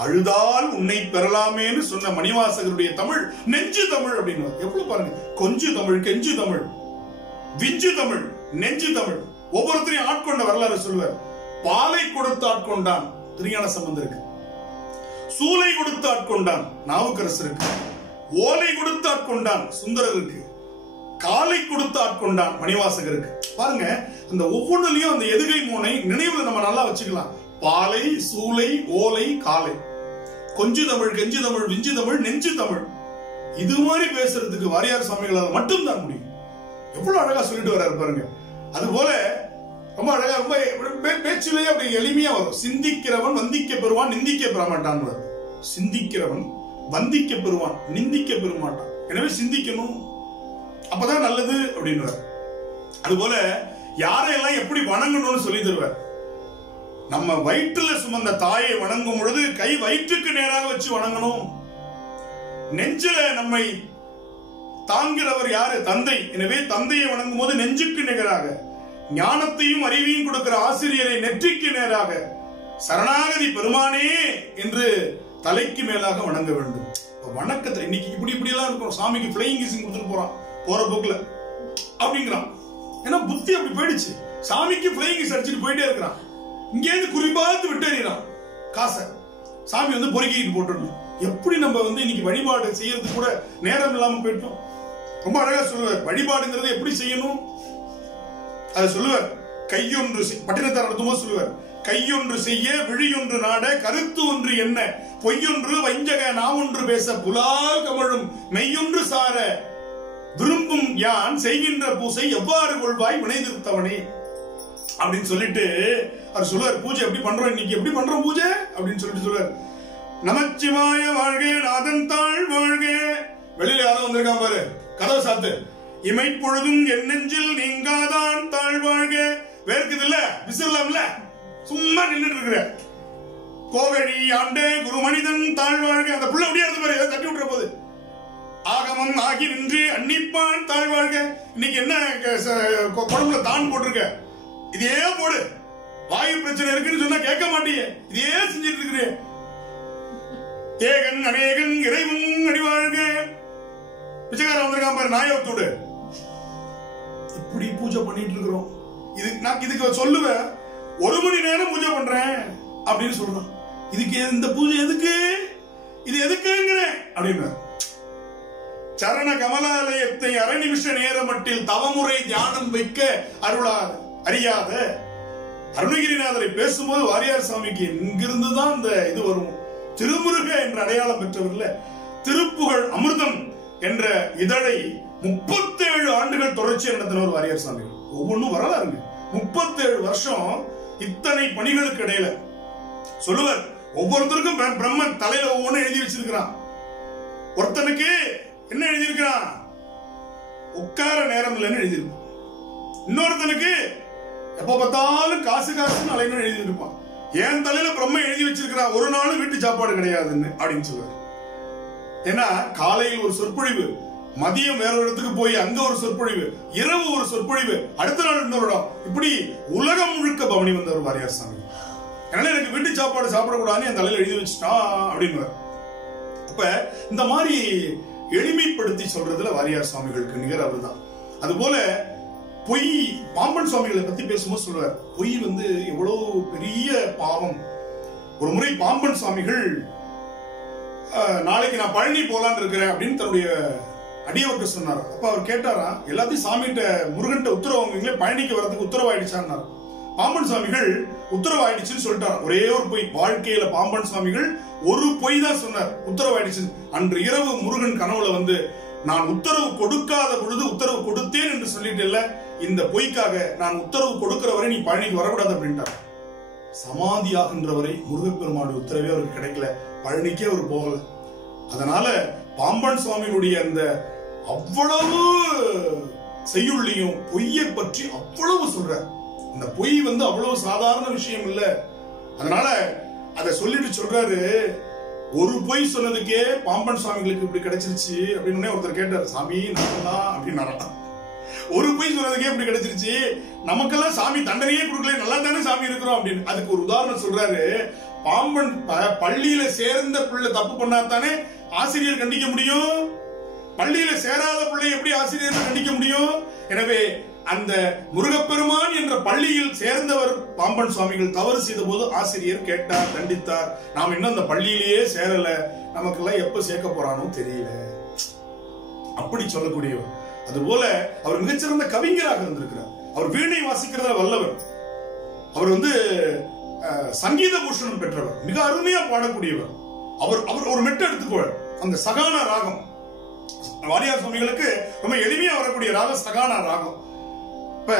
அழுதால் உன்னை பெறலாமேன்னு சொன்ன மணிவாசகருடைய தமிழ் நெஞ்சு தமிழ் அப்படின்னு. எவ்வளவு பாருங்க, கொஞ்சு தமிழ், கெஞ்சு தமிழ், விஞ்சு தமிழ், நெஞ்சு தமிழ். ஒவ்வொருத்தரையும் ஆட்கொண்ட வரலாறு சொல்லுவார். பாலை கொடுத்து ஆட்கொண்டான் திருஞான சம்பந்தருக்கு, சூலை கொடுத்து ஆட்கொண்டான் நாவுக்கரசருக்கு, ஓலை கொடுத்து ஆட்கொண்டான் சுந்தரருக்கு, காலை கொடுத்து ஆட்கொண்டான் மணிவாசகருக்கு. பாருங்க, அந்த ஒவ்வொன்றுலயும் அந்த எதுகை மோனை நினைவுல நம்ம நல்லா வச்சுக்கலாம். பாலை, சூலை, ஓலை, காலை. கொஞ்சு தமிழ், கெஞ்சு தமிழ், விஞ்சு தமிழ், நெஞ்சு தமிழ். இது மாதிரி பேசுறதுக்கு வாரியார் சுவாமிகளால் மட்டும்தான் முடியும். எவ்வளவு அழகா சொல்லிட்டு வர்றாரு பாருங்க. அது போல ரொம்ப அழகா, ரொம்ப பேச்சிலேயே அப்படி எளிமையா வரும். சிந்திக்கிறவன் வந்திக்க பெறுவான், நிந்திக்க பெற மாட்டான். சிந்திக்கிறவன் வந்திக்க பெறுவான், நிந்திக்க பெற மாட்டான். எனவே சிந்திக்கணும், அப்பதான் நல்லது அப்படின்னு. அதுபோல யாரையெல்லாம் எப்படி வணங்கணும்னு சொல்லி தருவார். நம்ம வயிற்றுல சுமந்த தாயை வணங்கும் பொழுது கை வயிற்றுக்கு நேராக வச்சு வணங்கணும். நெஞ்சில நம்மை தாங்கிறவர் யாரு? தந்தை. எனவே தந்தையை வணங்கும் போது நெஞ்சுக்கு நிகராக, ஞானத்தையும் அறிவையும் கொடுக்கிற ஆசிரியரை நெற்றிக்கு நேராக, சரணாகதி பெருமானே என்று தலைக்கு மேலாக வணங்க வேண்டும். வணக்கத்தை இன்னைக்கு இப்படி எல்லாம் இருக்கும். சாமிக்கு பிளையிங் கிசிங் கொடுத்துட்டு போறான் போற போக்குல அப்படிங்கிறான். ஏன்னா புத்தி அப்படி போயிடுச்சு. சாமிக்கு பிளையிங் கிஸ் அடிச்சுட்டு போயிட்டே இருக்கிறான். இங்கேருந்து குறிப்பாத்து விட்டு எறிகிறான் காசை. சாமி வந்து பொறுக்கிட்டு போட்டுடணும். எப்படி நம்ம வந்து இன்னைக்கு வழிபாடு செய்யறது கூட நேரம் இல்லாம போயிட்டோம். ரொம்ப அழகா சொல்லுவார், வழிபாடுங்கிறது எப்படி செய்யணும் அதை சொல்லுவார். கையொன்று பட்டினத்தார் நடத்தும் போது சொல்லுவார், கையொன்று செய்ய விழியொன்று நாட கருத்து ஒன்று என்ன பொய்யொன்று வஞ்சக நாவொன்று பேச புலால் கமழும் மெய்யொன்று சார விரும்பும் யான் செய்கின்ற பூசை எவ்வாறு கொள்வாய் வினைதிருத்தவனே அப்படின்னு சொல்லிட்டு அவர் சொல்லுவார். பூஜை எப்படி பண்றோம், இன்னைக்கு எப்படி பண்றோம் பூஜை அப்படின்னு சொல்லிட்டு சொல்லுவார். நமச்சிவாய வாழ்க, நாதன் தாழ் வாழ்க. வெளியில யாரும் வந்திருக்கான் பாரு, கதவை சாத்து. இமைப்பொழுதும் என் நெஞ்சில் நீங்காதான் தாழ் வாழ்க. வேர்க்குது இல்ல, விசிறலாம்ல, சும்மா நின்றுட்டு இருக்கிற. கோகழி ஆண்டே குரு மனிதன் தாழ் வாழ்க. அந்த புள்ள முடியாது பாரு, ஏதோ தட்டி விட்டுற போது. ஆகமம் ஆகி நின்று அன்னிப்பான் தாழ் வாழ்க. இன்னைக்கு என்ன குழம்புல தான் போட்டிருக்க, இதே போடு. வாயு பிரச்சனை இருக்குன்னு சொன்னா கேட்க மாட்டீங்க, இதே செஞ்சிட்டு இருக்கிறேன். ஏகன் அநேகன் இறைவன் அடிவாழ்க. பிச்சைக்காரன் வந்திருக்கான் பாரு, நாயத்தோடு. இப்படி பூஜை பண்ணிட்டு இருக்கிறோம். நான் இதுக்கு சொல்லுவேன், 1 மணி நேரம் பூஜை பண்றேன் அப்படின்னு சொல்றான். இதுக்கு இந்த பூஜை எதுக்கு, இது எதுக்குங்கிறேன் அப்படின்னு. சரண கமலாலயத்தை அரை நிமிஷ நேரமட்டில் தவமுறை தியானம் வைக்க அருளாத அறியாத அருணகிரிநாதரை பேசும்போது வாரியார் சாமிக்கு இங்கிருந்துதான் இந்த இது வரும். திருமுருக என்ற அடையாளம் பெற்றவர்ல திருப்புகழ் அமிர்தம் என்ற இதழை 37 ஆண்டுகள் தொடர்ச்சியா நடத்தினவர் வாரியார் சாமி. ஒவ்வொன்றும் வரலாறுங்க. 37 வருஷம் இத்தனை பணிகளுக்கு இடையில சொல்லுவார். ஒவ்வொருத்தருக்கும் பிரம்மன் தலையில ஒவ்வொன்னு எழுதி வச்சிருக்கிறான். ஒருத்தனுக்கு என்ன எழுதியிருக்கிறான், உட்கார நேரம் இல்லைன்னு எழுதியிருப்பான். இன்னொருத்தனுக்கு எப்ப பார்த்தாலும் காசு காசுன்னு அலைன்னு எழுதியிருப்பான். என் தலையில பிரம்ம எழுதி வச்சிருக்கிறான், ஒரு நாளும் வீட்டு சாப்பாடு கிடையாதுன்னு அப்படின்னு சொல்லுவார். ஏன்னா காலையில் ஒரு சொற்பொழிவு, மதியம் வேற ஒரு இடத்துக்கு போய் அங்க ஒரு சொற்பொழிவு, இரவு ஒரு சொற்பொழிவு, அடுத்த நாள் இன்னொரு இடம், இப்படி உலகம் முழுக்க பவனி வந்தவர் வாரியார் சாமி. அதனால எனக்கு வீட்டு சாப்பாடு சாப்பிடக்கூடாதுன்னு என் தலையில எழுதி வச்சுட்டான் அப்படின்னு. அப்ப இந்த மாதிரி எளிமைப்படுத்தி சொல்றதுல வாரியார் சுவாமிகளுக்கு நிகர் அவர்தான். அதுபோல பொய், பாம்பன் சுவாமிகளை பத்தி பேசும்போது சொல்றார், பொய் வந்து எவ்வளவு பெரிய பாவம். ஒரு முறை பாம்பன் சுவாமிகள் நாளைக்கு நான் பழனி போலான்னு இருக்கிறேன் அப்படின்னு தன்னுடைய அடியவருக்கு சொன்னார். அப்ப அவர் கேட்டாரா, எல்லாத்தையும் சாமிகிட்ட முருகன்ட்ட உத்தரவாங்களே, பழனிக்கு வரதுக்கு உத்தரவாயிடுச்சான்னார். பாம்பன் சுவாமிகள் உத்தரவாயிடுச்சுன்னு சொல்லிட்டார். ஒரே ஒரு பொய். வாழ்க்கையில பாம்பன் சுவாமிகள் ஒரு பொய் தான் சொன்னார், உத்தரவாயிடுச்சு. அன்று இரவு முருகன் கனவுல வந்து, நான் உத்தரவு கொடுக்காத பொழுது உத்தரவு கொடுத்தேன் என்று சொல்லிட்டு, இந்த பொய்க்காக நான் உத்தரவு கொடுக்கிற வரை நீ பழனிக்கு வரக்கூடாது அப்படின்ட்டார். சமாதி ஆகின்ற வரை முருகப்பெருமானுடைய உத்தரவே அவருக்கு கிடைக்கல, பழனிக்கே அவர் போகல. அதனால பாம்பன் சுவாமியுடைய அந்த அவ்வளவு செய்யுள்ளையும் பொய்யை பற்றி அவ்வளவு சொல்ற. இந்த பொய் வந்து அவ்வளவு சாதாரண விஷயம் இல்ல. அதனால அதை சொல்லிட்டு சொல்றாரு, ஒரு பொய் சொன்னதுக்கே பாம்பன் சுவாமிகளுக்கு இப்படி கிடைச்சிருச்சு அப்படின்னு ஒருத்தர் கேட்டார். சாமி நான் அப்படின்னு, ஒரு பொய் சொன்னதுக்கே இப்படி கிடைச்சிருச்சு, நமக்கெல்லாம் சாமி தண்டனையே கொடுக்கல, நல்லா தானே சாமி இருக்கிறோம் அப்படின்னு. அதுக்கு ஒரு உதாரணம் சொல்றாரு. பாம்பன் பள்ளியில சேர்ந்த பிள்ளை தப்பு பண்ணாதானே ஆசிரியர் கண்டிக்க முடியும். பள்ளியில சேராத பிள்ளை எப்படி ஆசிரியர் கண்டிக்க முடியும்? எனவே அந்த முருகப்பெருமான் என்ற பள்ளியில் சேர்ந்தவர் பாம்பன் சுவாமிகள் தவறு செய்த போது ஆசிரியர் கேட்டார், தண்டித்தார். நாம் இன்னும் அந்த பள்ளியிலேயே சேரல, நமக்கெல்லாம் எப்ப சேர்க்க போறானோ தெரியல, அப்படி சொல்லக்கூடியவர். அதுபோல அவர் மிகச்சிறந்த கவிஞராக இருந்திருக்கிறார். அவர் வீணை வாசிக்கிறத வல்லவர். அவர் சங்கீத பூஷணம் பெற்றவர், மிக அருமையா பாடக்கூடியவர். அவர் ஒரு மெட்டு எடுத்துக்கொள், அந்த சகானா ராகம். வாரியார் சுவாமிகளுக்கு ரொம்ப எளிமையா வரக்கூடிய ராகம் சகானா ராகம். இப்ப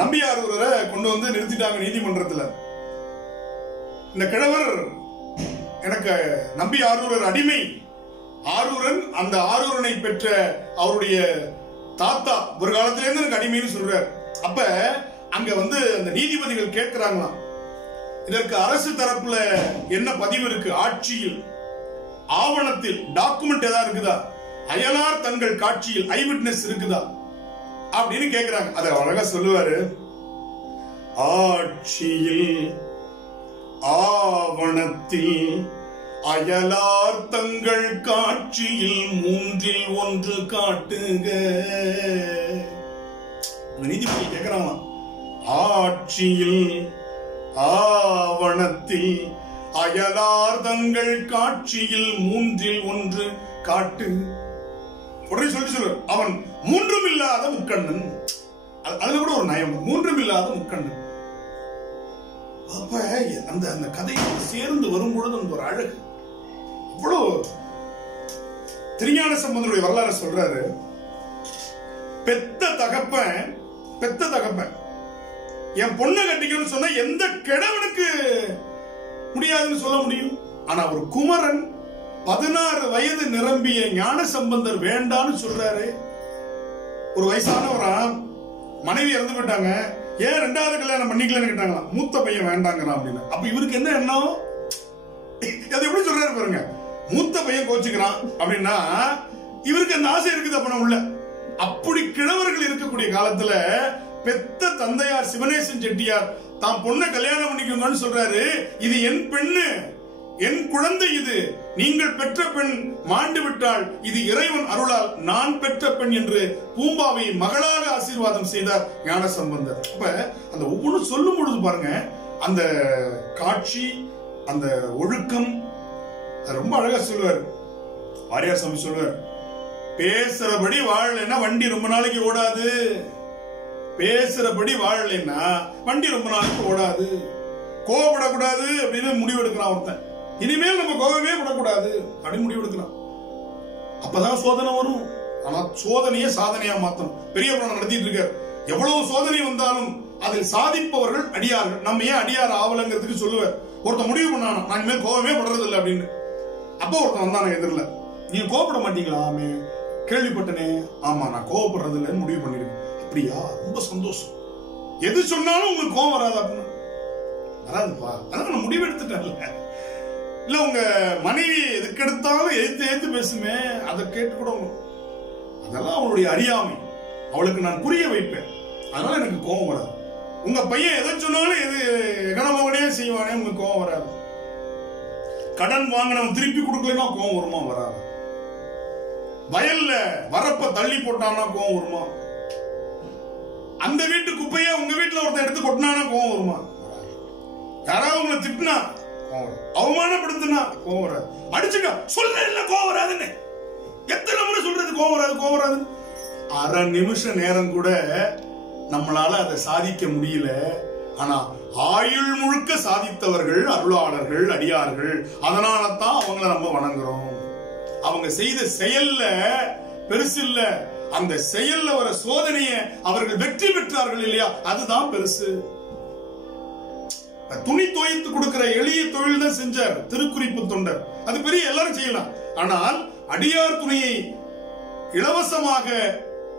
நம்பியாரூரை கொண்டு வந்து நிறுத்திட்டாங்க நீதிமன்றத்துல. இந்த கிழவர் எனக்கு நம்பி ஆரூரர் அடிமை, ஆரூரன் அந்த ஆரூரனை பெற்ற அவருடைய தாத்தா ஒரு காலத்திலிருந்து எனக்கு அடிமைன்னு சொல்றார். அப்ப அங்க அந்த நீதிபதிகள் கேட்கிறாங்களாம், இதற்கு அரசு தரப்புல என்ன பதிவு இருக்கு, ஆட்சியில் ஆவணத்தில் டாக்குமெண்ட் ஏதாவது இருக்குதா, அயலார் தங்கள் காட்சியில் ஐ விட்னஸ் இருக்குதா அப்படின்னு கேட்கிறாங்க. அத அழகா சொல்லுவாரு, ஆட்சியில் ஆவணத்தில் அயலார் தங்கள் காட்சியில் 3இல் 1 காட்டுங்க. நீதிபதி கேட்கிறாங்க, ஆட்சியில் ஆவணத்தில் அயலார் தங்கள் காட்சியில் 3இல் 1 காட்டு. உடனே சொல்லுவார், அவன் 3ம் இல்லாத முக்கண்ணன். அதுல கூட ஒரு நயம், 3ம் இல்லாத முக்கண்ணன். அப்ப அந்த கதையோடு சேர்ந்து வரும்பொழுது அந்த ஒரு அழகு அவ்வளவு. திருஞான சம்பந்தருடைய வரலாறு சொல்றாரு, பெத்த தகப்பன் என் பொண்ணை கட்டிக்கணும்னு சொன்னா எந்த கிழவனுக்கு முடியாதுன்னு சொல்ல முடியும். ஆனா ஒரு குமரன் 16 வயது நிரம்பிய ஞான சம்பந்தர் வேண்டான்னு சொல்றாரு. ஒரு வயசானவரா, மனைவி இறந்து போயிட்டாங்க, ஏன் 2வது கல்யாணம் பண்ணிக்கலன்னு கேட்டாங்களா, மூத்த பையன் வேண்டாங்கிறான் அப்படின்னு. அப்ப இவருக்கு என்ன எண்ணம், அது எப்படி சொல்றாரு பாருங்க, மூத்த பையன் கோச்சுக்கிறான் அப்படின்னா இவருக்கு அந்த ஆசை இருக்குது அப்ப உள்ள. அப்படி கிழவர்கள் இருக்கக்கூடிய காலத்துல பெத்த தந்தையார் சிவனேசன் செட்டியார் தான் பொண்ணை கல்யாணம் பண்ணிக்கோங்கன்னு சொல்றாரு. இது என் பெண்ணு, என் குழந்தை, இது நீங்கள் பெற்ற பெண் மாண்டு விட்டால் இது இறைவன் அருளால் நான் பெற்ற பெண் என்று பூம்பாவை மகளாக ஆசீர்வாதம் செய்தார் ஞான சம்பந்தர். அப்ப அந்த ஒவ்வொன்றும் சொல்லும் பொழுது பாருங்க, அந்த காட்சி, அந்த ஒழுக்கம் ரொம்ப அழகா சொல்லுவார். வாரியார் சாமி சொல்லுவார், பேசுறபடி வாழலைன்னா வண்டி ரொம்ப நாளைக்கு ஓடாது. பேசுறபடி வாழலைன்னா வண்டி ரொம்ப நாளைக்கு ஓடாது. கோவப்படக்கூடாது அப்படின்னு முடிவு எடுக்கிறான் ஒருத்தன். இனிமேல் நம்ம கோவமே படக்கூடாது அப்படின்னு முடிவு எடுக்கலாம். அப்பதான் சோதனை வரும். ஆனா சோதனையை சாதனையா மாத்தணும். பெரிய புராணம் நடத்திட்டு இருக்கார். எவ்வளவு சோதனை வந்தாலும் அதில் சாதிப்பவர்கள் அடியார்கள். நம்ம ஏன் அடியார் ஆவலங்கிறதுக்கு சொல்லுவார். ஒருத்தன் முடிவு பண்ணானா, நான் இனிமேல் கோவமே படுறது இல்லை அப்படின்னு. அப்போ ஒருத்தன் வந்தான எதிரில, நீங்க கோவப்பட மாட்டீங்களா, ஆமே கேள்விப்பட்டனே, ஆமா நான் கோவப்படுறது இல்லைன்னு முடிவு பண்ணிருக்கேன். அப்படியா, ரொம்ப சந்தோஷம். எது சொன்னாலும் உங்களுக்கு கோவம் வராது அப்படின்னு. வராதுப்பா, அதான் நான் முடிவு எடுத்துட்டேன்ல. இல்ல உங்க மனைவி எதுக்கு எடுத்தாலும் எழுத்து பேசுமே, அதை கேட்டு கூட அதெல்லாம் அவளுடைய அறியாமை. அவளுக்கு நான் புரிய வைப்பேன், அதனால எனக்கு கோபம் வராது. உங்க பையன் எதை சொன்னாலும் எது எகனமகனே செய்வானே, உங்களுக்கு கோபம் வராது. கடன் வாங்கினவன் திருப்பி கொடுக்கலன்னா கோபம் வருமா, வராது. வயல்ல வரப்ப தள்ளி போட்டானா கோபம் வருமா? அந்த வீட்டு குப்பையா உங்க வீட்டுல ஒருத்தன் எடுத்து கொட்டினானா கோபம் வருமா? யாராவது உங்களை திட்டினா அவமானப்படுத்தினா கோபம் வராது. அடிச்சுட்டா சொல்றேன் கோபம் வராதுன்னு எத்தனை முறை சொல்றது, கோபம் வராது. அரை நிமிஷ நேரம் கூட நம்மளால அதை சாதிக்க முடியல. ஆனா ஆயுள் முழுக்க சாதித்தவர்கள் அருளாளர்கள், அடியார்கள். அதனால தான் அவங்களை நம்ம வணங்குறோம். அவங்க செய்த செயல்ல பெருசு இல்ல, அந்த செயல்ல வர சோதனைய அவர்கள் வெற்றி பெற்றார்கள் இல்லையா, அதுதான் பெருசு. துணி துவைத்து கொடுக்கிற எளிய தொழில் தான் செஞ்சார் திருக்குறிப்பு தொண்டர். அது பெரிய எல்லாரும் செய்யலாம். ஆனால் அடியார் துணியை இலவசமாக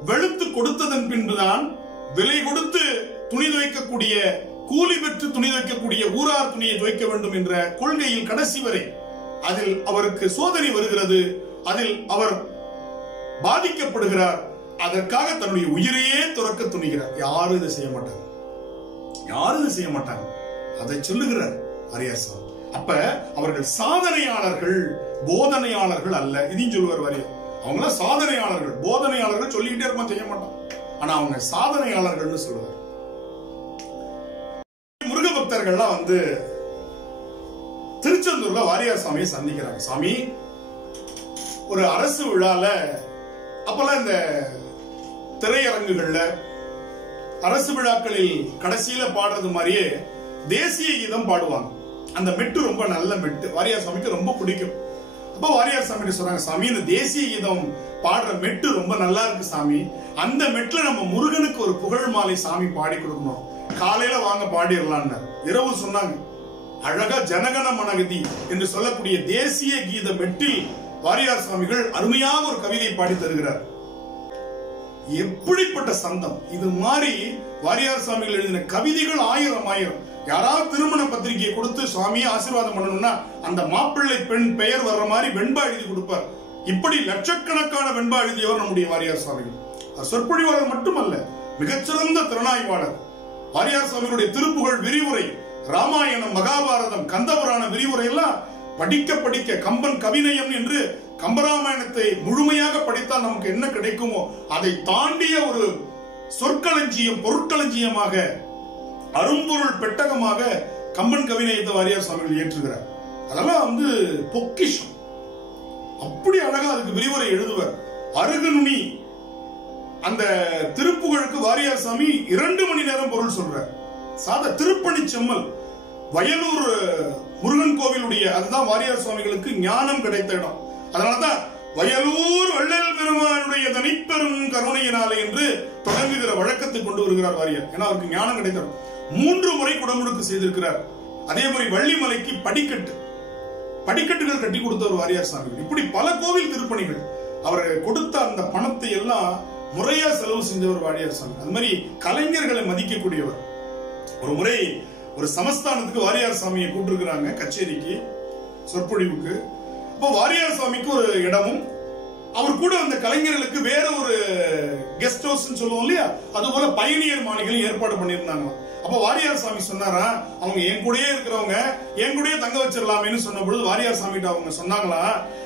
வெளுத்து கொடுத்ததன் பின்புதான் விலை கொடுத்து துணி துவைக்கக்கூடிய, கூலி பெற்று துணி துவைக்கக்கூடிய ஊரார் துணியை துவைக்க வேண்டும் என்ற கொள்கையில் கடைசி வரை அதில் அவருக்கு சோதனை வருகிறது. அதில் அவர் பாதிக்கப்படுகிறார். அதற்காக தன்னுடைய உயிரையே துறக்க துணிகிறார். யாரும் இதை செய்ய மாட்டாங்க, யாரும் இதை செய்ய மாட்டாங்க. அதை சொல்லுகிறார் வாரியார் சாமி. அப்ப அவர்கள் சாதனையாளர்கள், போதனையாளர்கள் அல்ல. இதையும் சொல்லுவார் வாரியார். அவங்க சாதனையாளர்கள், போதனையாளர்கள் சொல்லிக்கிட்டே இருப்பான், செய்ய மாட்டான். ஆனா அவங்க சாதனையாளர்கள்னு சொல்லுவார். முருக பக்தர்கள்லாம் வந்து திருச்செந்தூர்ல வாரியார் சாமியை சந்திக்கிறாங்க. சாமி, ஒரு அரசு விழால அப்பெல்லாம் இந்த திரையரங்குகள்ல அரசு விழாக்களில் கடைசியில பாடுறது மாதிரியே தேசிய கீதம் பாடுவாங்க. அந்த மெட்டு ரொம்ப நல்ல மெட்டு, வாரியார் சாமிக்கு ரொம்ப பிடிக்கும். அப்ப வாரியார் சாமி சொல்றாங்க, சாமி இந்த தேசிய கீதம் பாடுற மெட்டு ரொம்ப நல்லா இருக்கு சாமி, அந்த மெட்டுல நம்ம முருகனுக்கு ஒரு புகழ் மாலை சாமி பாடி கொடுக்கணும், காலையில வாங்க பாடிடலான்னு. இரவு சொன்னாங்க. அழகா ஜனகன மனகதி என்று சொல்லக்கூடிய தேசிய கீத மெட்டில் வாரியார் சுவாமிகள் அருமையாக ஒரு கவிதை பாடி தருகிறார். எப்படிப்பட்ட சந்தம்! இது மாதிரி வாரியார் சுவாமிகள் எழுதின கவிதைகள் ஆயிரம் ஆயிரம். யாராவது திருமண பத்திரிகையை கொடுத்து சுவாமியை ஆசீர்வாதம் பண்ணணும்னா அந்த மாப்பிள்ளை பெண் பெயர் வர்ற மாதிரி வெண்பா எழுதி கொடுப்பார். இப்படி லட்சக்கணக்கான வெண்பா எழுதியவர் நம்முடைய வாரியார் சுவாமிகள். சொற்பொழிவாளர் மட்டுமல்ல, மிகச்சிறந்த திறனாய்வாளர். வாரியார் சுவாமிகளுடைய திருப்புகழ் விரிவுரை, ராமாயணம், மகாபாரதம், கந்தபுராண விரிவுரை எல்லாம் படிக்க படிக்க கம்பன் கவிநயம் என்று கம்பராமாயணத்தை முழுமையாக படித்தால் நமக்கு என்ன கிடைக்குமோ அதை தாண்டிய ஒரு சொற்களஞ்சியம், பொருட்களஞ்சியமாக, அரும்பொருள் பெட்டகமாக கம்பன் கவிநயத்தை வாரியார் சுவாமிகள் ஏற்றுகிறார். அதெல்லாம் வந்து பொக்கிஷம். அப்படி அழகா அதுக்கு விரிவுரை எழுதுவர். அருகுநுனி அந்த திருப்புகழுக்கு வாரியார் சாமி 2 மணி நேரம் பொருள் சொல்றார். சாத திருப்பணி செம்மல் வயலூர் முருகன் கோவிலுடைய, அதுதான் வாரியார் சுவாமிகளுக்கு ஞானம் கிடைத்த இடம். அதனாலதான் வயலூர் வள்ளல் பெருமானுடைய தனிப்பெரும் கருணையினாலே என்று தொடங்குகிற வழக்கத்தை கொண்டு வருகிறார் வாரியார். ஏன்னா அவருக்கு ஞானம் கிடைத்தவர். 3 முறை குடமுழுக்கு செய்திருக்கிறார். அதே மாதிரி வள்ளிமலைக்கு படிக்கட்டுகள் கட்டி கொடுத்தவர் வாரியார் சாமிகள். இப்படி பல கோவில் திருப்பணிகள். அவர் கொடுத்த அந்த பணத்தை எல்லாம் முறையா செலவு செஞ்சவர் வாரியார் சாமி. அது மாதிரி கலைஞர்களை மதிக்கக்கூடியவர். ஒரு முறை ஒரு சமஸ்தானத்துக்கு வாரியார் சாமியை கூப்பிட்டுருக்கிறாங்க கச்சேரிக்கு, சொற்பொழிவுக்கு. அப்போ வாரியார் சாமிக்கு ஒரு இடமும் அவர் கூட அந்த கலைஞர்களுக்கு வேற ஒரு கெஸ்ட் ஹவுஸ் சொல்லுவோம் இல்லையா, அது போல பயணியர் மாளிகையும் ஏற்பாடு பண்ணியிருந்தாங்க. அப்ப வாரியார் சாமி சொன்னாரா, அவங்க என் கூடயே இருக்கிறவங்க என் கூடயே தங்க வச்சிடலாமேன்னு சொன்ன பொழுது வாரியார் சாமிகிட்ட அவங்க சொன்னாங்களா,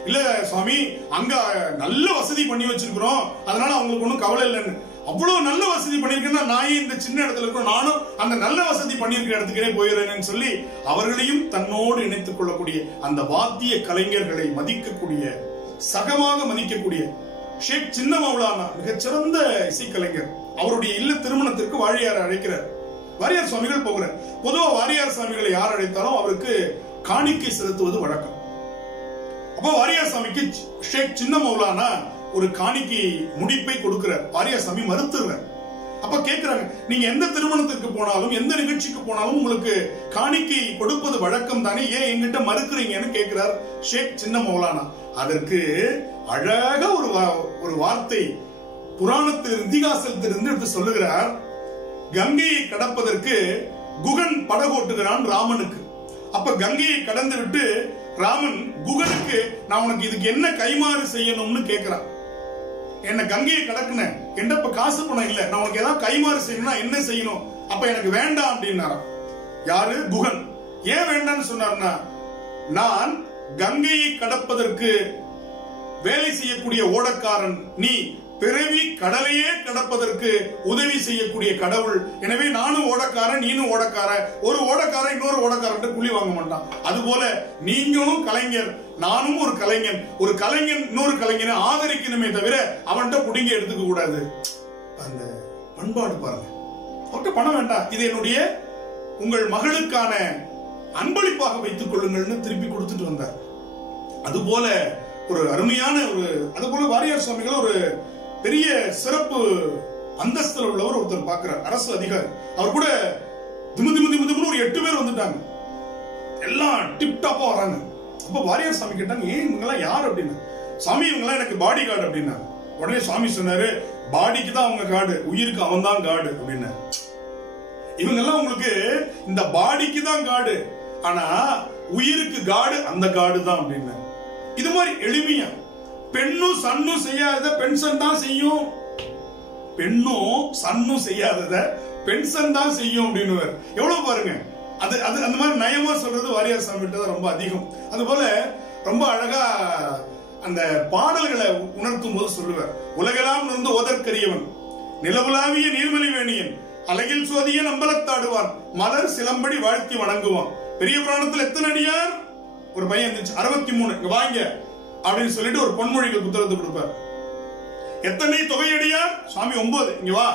இல்ல சுவாமி அங்க நல்ல வசதி பண்ணி வச்சிருக்கிறோம், அதனால அவங்களுக்கு ஒன்றும் கவலை இல்லைன்னு. அவ்வளவு நல்ல வசதி பண்ணிருக்கேன்னா நான் இந்த சின்ன இடத்துல இருக்கிறோம், நானும் அந்த நல்ல வசதி பண்ணிருக்கிற இடத்துக்கே போயிடுறேன்னு சொல்லி அவர்களையும் தன்னோடு இணைத்துக் கொள்ளக்கூடிய அந்த வாத்திய கலைஞர்களை மதிக்கக்கூடிய, சகமாக மதிக்கக்கூடிய ஷேக் சின்ன மௌலானா மிகச்சிறந்த இசைக்கலைஞர். அவருடைய இல்ல திருமணத்திற்கு வாரியார் அழைக்கிறார். வாரியார் சுவாமிகள் போகிறார். பொதுவா வாரியார் சுவாமிகளை யார் அழைத்தாலும் அவருக்கு காணிக்கை செலுத்துவது வழக்கம். அப்போ வாரியார் சாமிக்கு ஷேக் சின்ன மௌலானா ஒரு காணிக்கை முடிப்பை கொடுக்கிறார். வாரியார் சாமி மறுத்துறார். அப்ப கேட்கிறாங்க, நீங்க எந்த திருமணத்திற்கு போனாலும் எந்த நிகழ்ச்சிக்கு போனாலும் உங்களுக்கு காணிக்கை கொடுப்பது வழக்கம் தானே, ஏன் என்கிட்ட மறுக்கிறீங்கன்னு கேட்கிறார் ஷேக் சின்ன மௌலானா. அதற்கு அழகா ஒரு வார்த்தை புராணத்தில் இதிகாசத்திலிருந்து எடுத்து சொல்லுகிறார். கங்கையை கடப்பதற்கு குகன் படகோட்டுகிறான் ராமனுக்கு. அப்ப கங்கையை கடந்து விட்டு ராமன் குகனுக்கு, நான் உனக்கு இதுக்கு என்ன கைமாறு செய்யணும்னு கேட்கிறான். என்ன கங்கையை கடக்குன, என்ன இப்ப காசு பணம் இல்ல, நான் உனக்கு ஏதாவது கைமாறு செய்யணும்னா என்ன செய்யணும், அப்ப எனக்கு வேண்டாம் அப்படின்னாராம். யாரு? குகன். ஏன் வேண்டாம்னு சொன்னார்னா, நான் கங்கையை கடப்பதற்கு வேலை செய்யக்கூடிய ஓடக்காரன், நீ பிறவி கடலையே கடப்பதற்கு உதவி செய்யக்கூடிய கடவுள், எனவே நானும் ஓடக்காரன் நீனும் ஓடக்காரன், ஒரு ஓடக்காரன் இன்னொரு ஓடக்காரன் குழி வாங்க மாட்டான். அதுபோல நீங்களும் கலைஞர், நானும் ஒரு கலைஞன், ஒரு கலைஞன் இன்னொரு கலைஞனை ஆதரிக்கணுமே தவிர அவன்கிட்ட புடிங்க எடுத்துக்க கூடாது. அந்த பண்பாடு பாருங்க. அவர்கிட்ட பணம் வேண்டாம், இது என்னுடைய உங்கள் மகளுக்கான அன்பளிப்பாக வைத்துக் கொள்ளுங்கள்னு திருப்பி கொடுத்துட்டு வந்தார். அதுபோல ஒரு அருமையான அதுபோல வாரியார் சுவாமிகள் ஒரு பெரிய சிறப்பு அந்தஸ்தில் உள்ளவர் ஒருத்தர் பார்க்கிறார், அரசு அதிகாரி. அவர் கூட திமுன்னு ஒரு 8 பேர் வந்துட்டாங்க, எல்லாம் டிப் டாப்பா வராங்க. அப்ப வாரியார் சாமி கேட்டாங்க, ஏன் இவங்கெல்லாம் யார் அப்படின்னு. சாமி இவங்கெல்லாம் எனக்கு பாடி கார்டு அப்படின்னா. உடனே சாமி சொன்னாரு, பாடிக்கு தான் அவங்க காடு, உயிருக்கு அவன் தான் காடு அப்படின்னு. இவங்கெல்லாம் உங்களுக்கு இந்த பாடிக்கு தான் காடு, ஆனா உயிருக்கு காடு அந்த காடு தான் அப்படின்னு. இது மாதிரி எளிமையா, பெண்ணும் சன்னும் செய்யாதத பென்ஷன் தான் செய்யும், பெண்ணும் சன்னும் செய்யாதத பென்ஷன் தான் செய்யும் அப்படின்னு. எவ்வளவு பாருங்க, அது அது அந்த மாதிரி நயமா சொல்றது வாரியார் சாமி கிட்ட தான் ரொம்ப அதிகம். அது போல ரொம்ப அழகா அந்த பாடல்களை உணர்த்தும் போது சொல்லுவார், உலகெல்லாம் இருந்து ஓதற்கரியவன், நிலவுலாவிய நீர்மலி வேணியன் அழகில் சோதிய நம்பலத்தாடுவான் மலர் சிலம்படி வாழ்த்தி வணங்குவான். பெரிய புராணத்தில் எத்தனை அடியார்? ஒரு பையன் இருந்துச்சு 63, இங்க வாங்க அப்படின்னு சொல்லிட்டு ஒரு பொன்மொழிகள் புத்தகத்தை கொடுப்பார். எத்தனை தொகையடியார்? சுவாமி 9, இங்க வா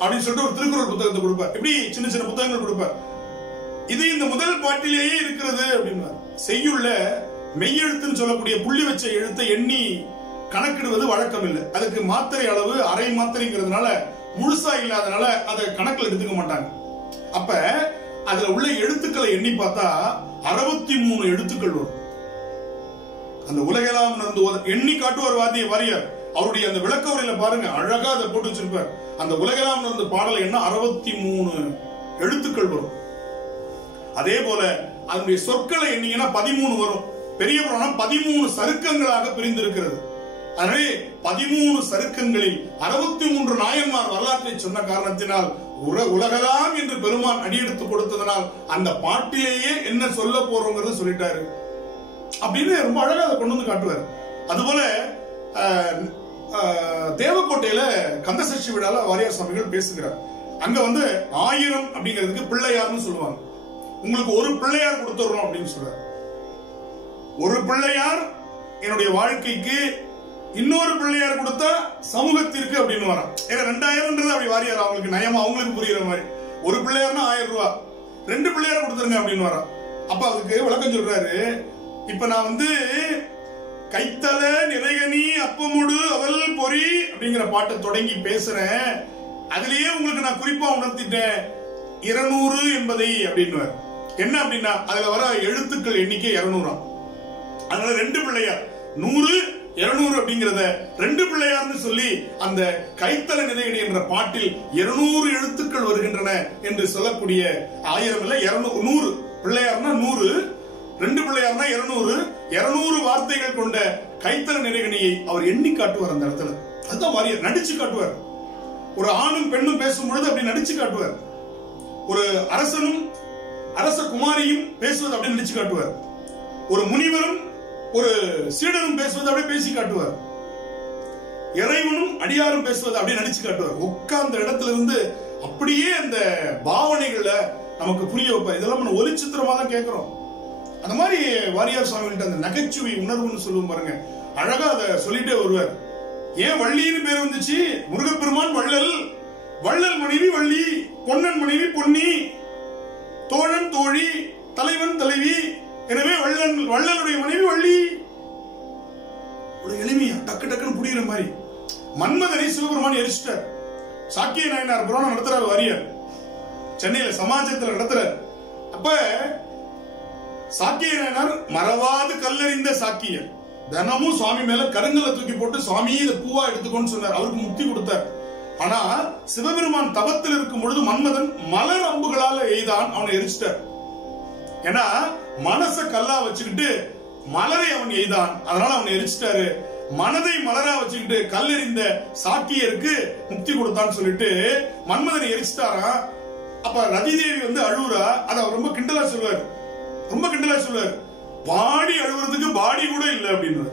அப்படின்னு சொல்லிட்டு ஒரு திருக்குறள் புத்தகத்தை கொடுப்பார். இப்படி சின்ன சின்ன புத்தகங்கள் கொடுப்பார். இது இந்த முதல் பாட்டிலேயே இருக்கிறது அப்படின்னு. செய்யுள்ள மெய்யெழுத்துன்னு சொல்லக்கூடிய புள்ளி வச்ச எழுத்தை எண்ணி கணக்கிடுவது வழக்கம் இல்லை. அதுக்கு மாத்திரை அளவு அரை மாத்திரைங்கிறதுனால முழுசா இல்லாதனால அதை கணக்கில் எடுத்துக்க மாட்டாங்க. அப்ப அதுல உள்ள எழுத்துக்களை எண்ணி பார்த்தா 63 எழுத்துக்கள் வரும். அந்த உலகெல்லாம் எண்ணி காட்டுவார் வாரியார். அவருடைய அந்த விளக்க உரையில பாருங்க, அழகா அதை போட்டு வச்சிருப்பார். அந்த உலகெல்லாம் நடந்து பாடலை என்ன 63 எழுத்துக்கள் வரும். அதே போல அதனுடைய சொற்களை எண்ணீங்கன்னா 13 வரும். பெரிய புராணம் 13 சருக்கங்களாக பிரிந்திருக்கிறது. எனவே 13 சருக்கங்களில் 63 நாயன்மார் வரலாற்றை சொன்ன காரணத்தினால் உலகலாம் என்று பெருமான் அடியெடுத்து கொடுத்ததனால் அந்த பாட்டிலேயே என்ன சொல்ல போறோங்கிறத சொல்லிட்டாரு அப்படின்னு ரொம்ப அழகா அதை கொண்டு வந்து காட்டுவார். அதுபோல தேவக்கோட்டையில கந்தசஷ்டி விழால வாரியார் சுவாமிகள் பேசுகிறார். அங்க 1000 அப்படிங்கிறதுக்கு பிள்ளையார்னு சொல்லுவாங்க. உங்களுக்கு ஒரு பிள்ளையார் கொடுத்துறோம் அப்படின்னு சொல்றாரு. ஒரு பிள்ளையார் என்னுடைய வாழ்க்கைக்கு, இன்னொரு பிள்ளையார் கொடுத்தா சமூகத்திற்கு அப்படின்னு வரும். ஏன்னா 2000 அப்படி வாரியார் அவங்களுக்கு நயமா அவங்களுக்கு புரியுற மாதிரி. ஒரு பிள்ளையார்னா 1000 ரூபாய், 2 பிள்ளையார் கொடுத்துருங்க அப்படின்னு வரும். அப்ப அதுக்கு விளக்கம் சொல்றாரு. இப்ப நான் கைத்தல நிறைகனி அப்பமுடு அவல் பொறி அப்படிங்கிற பாட்டை தொடங்கி பேசுறேன். அதுலயே உங்களுக்கு நான் குறிப்பா உணர்த்திட்டேன் 200 என்பதை அப்படின்னு. என்ன அப்படின்னா அதுல வர எழுத்துக்கள் எண்ணிக்கை 200. அதனால 2 பிள்ளையார் 100 200 அப்படிங்கறத 2 பிள்ளையார்னு சொல்லி அந்த கைத்தல நிறைகனி என்ற பாட்டில் 200 எழுத்துக்கள் வருகின்றன என்று சொல்லக்கூடிய 1000 இல்ல 100 பிள்ளையார்னா 100, 2 பிள்ளையார்னா 200 வார்த்தைகள் கொண்ட கைத்தல நிறைகனியை அவர் எண்ணி காட்டுவார். அந்த இடத்துல அதுதான் வாரியார் நடிச்சு காட்டுவார். ஒரு ஆணும் பெண்ணும் பேசும் பொழுது அப்படி நடிச்சு காட்டுவார். ஒரு அரசனும் அரச குமாரியும் பேசுவது அப்படி நடிச்சு காட்டுவார். ஒரு முனிவரும் ஒரு சீடரும் பேசுவது அப்படியே பேசி காட்டுவார். இறைவனும் அடியாரும் பேசுவது அப்படியே நடிச்சு காட்டுவார். உட்கார்ந்த இடத்துல இருந்து அப்படியே அந்த பாவனைகளை நமக்கு புரிய வைப்பார். இதெல்லாம் நம்ம ஒலிச்சித்திரமா தான் கேட்கிறோம். அந்த மாதிரி வாரியார் சுவாமிகிட்ட அந்த நகைச்சுவை உணர்வுன்னு சொல்லுவோம் பாருங்க, அழகா அதை சொல்லிட்டே வருவார். ஏன் வள்ளின்னு பேர் வந்துச்சு? முருகப்பெருமான் வள்ளல், வள்ளல் மனைவி வள்ளி, பொன்னன் மனைவி பொன்னி, தோழன் தோழி, தலைவன் தலைவி. எனவே வள்ளலுடைய மனைவி வள்ளி. ஒரு எளிமையா டக்கு டக்குன்னு புரியுற மாதிரி. மன்மதனை சிவபெருமான் எரிச்சிட்டார். சாக்கிய நாயனார் புராணம் நடத்துறாரு வாரியார், சென்னையில சமாஜத்துல நடத்துறாரு. அப்ப சாக்கிய நாயனார் மறவாது கல்லறிந்த சாக்கியர் தினமும் சுவாமி மேல கருங்கலை தூக்கி போட்டு சுவாமி இதை பூவா எடுத்துக்கோன்னு சொன்னார். அவருக்கு முக்தி கொடுத்தார். ஆனா சிவபெருமான் தவத்தில் இருக்கும் பொழுது மன்மதன் மலர் அம்புகளால எய்தான், அவனை எரிச்சிட்டார். ஏன்னா மனச கல்லா வச்சுக்கிட்டு மலரை அவன் எய்தான், அதனால அவனை எரிச்சிட்டாரு. மனதை மலரா வச்சுக்கிட்டு கல்லெறிந்த சாக்கியருக்கு முக்தி கொடுத்தான்னு சொல்லிட்டு மன்மதனை எரிச்சிட்டாரா. அப்ப ரதி தேவி அழுவுறா. அத ரொம்ப கிண்டலா சொல்லுவார், ரொம்ப கிண்டலா சொல்லுவார். பாடி அழுவுறதுக்கு பாடி கூட இல்ல அப்படின்னு.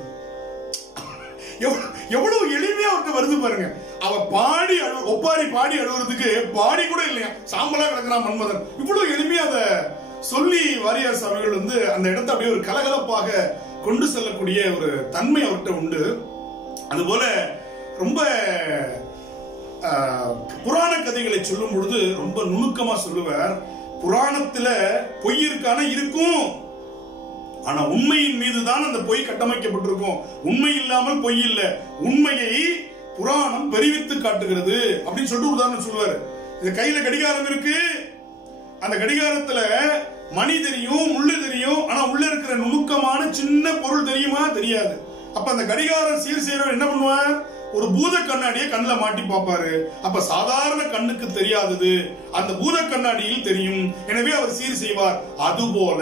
எவ்வளவு எளிமையா அவருக்கு வருது பாருங்க. அவ பாடி ஒப்பாரி பாடி அழுவுறதுக்கு பாடி கூட இல்லையா, சாம்பலா கிடக்குறான் மன்மதன். இவ்வளவு எளிமையா அத சொல்லி வாரியார் சுவாமிகள் அந்த இடத்தை அப்படியே ஒரு கலகலப்பாக கொண்டு செல்லக்கூடிய ஒரு தன்மை அவர்கிட்ட உண்டு. அதுபோல ரொம்ப புராண கதைகளை சொல்லும் பொழுது ரொம்ப நுணுக்கமா சொல்லுவார். புராணத்துல பொய் இருக்கான இருக்கும், ஆனா உண்மையின் மீதுதான் அந்த பொய் கட்டமைக்கப்பட்டிருக்கும். உண்மை இல்லாமல் பொய் இல்ல, உண்மையை புராணம் பெரிவித்து காட்டுகிறது அப்படின்னு சொல்லிட்டு உதாரணம் சொல்லுவாரு. இது கையில கடிகாரம் இருக்கு, அந்த கடிகாரத்துல மணி தெரியும், முள்ளு தெரியும், ஆனா உள்ள இருக்கிற நுணுக்கமான சின்ன பொருள் தெரியுமா? தெரியாது. அப்ப அந்த கடிகாரம் சீர் செய்யறவர் என்ன பண்ணுவார்? ஒரு பூத கண்ணாடியை கண்ணுல மாட்டி பார்ப்பாரு. அப்ப சாதாரண கண்ணுக்கு தெரியாதது அந்த பூத கண்ணாடியில் தெரியும், எனவே அவர் சீர் செய்வார். அதுபோல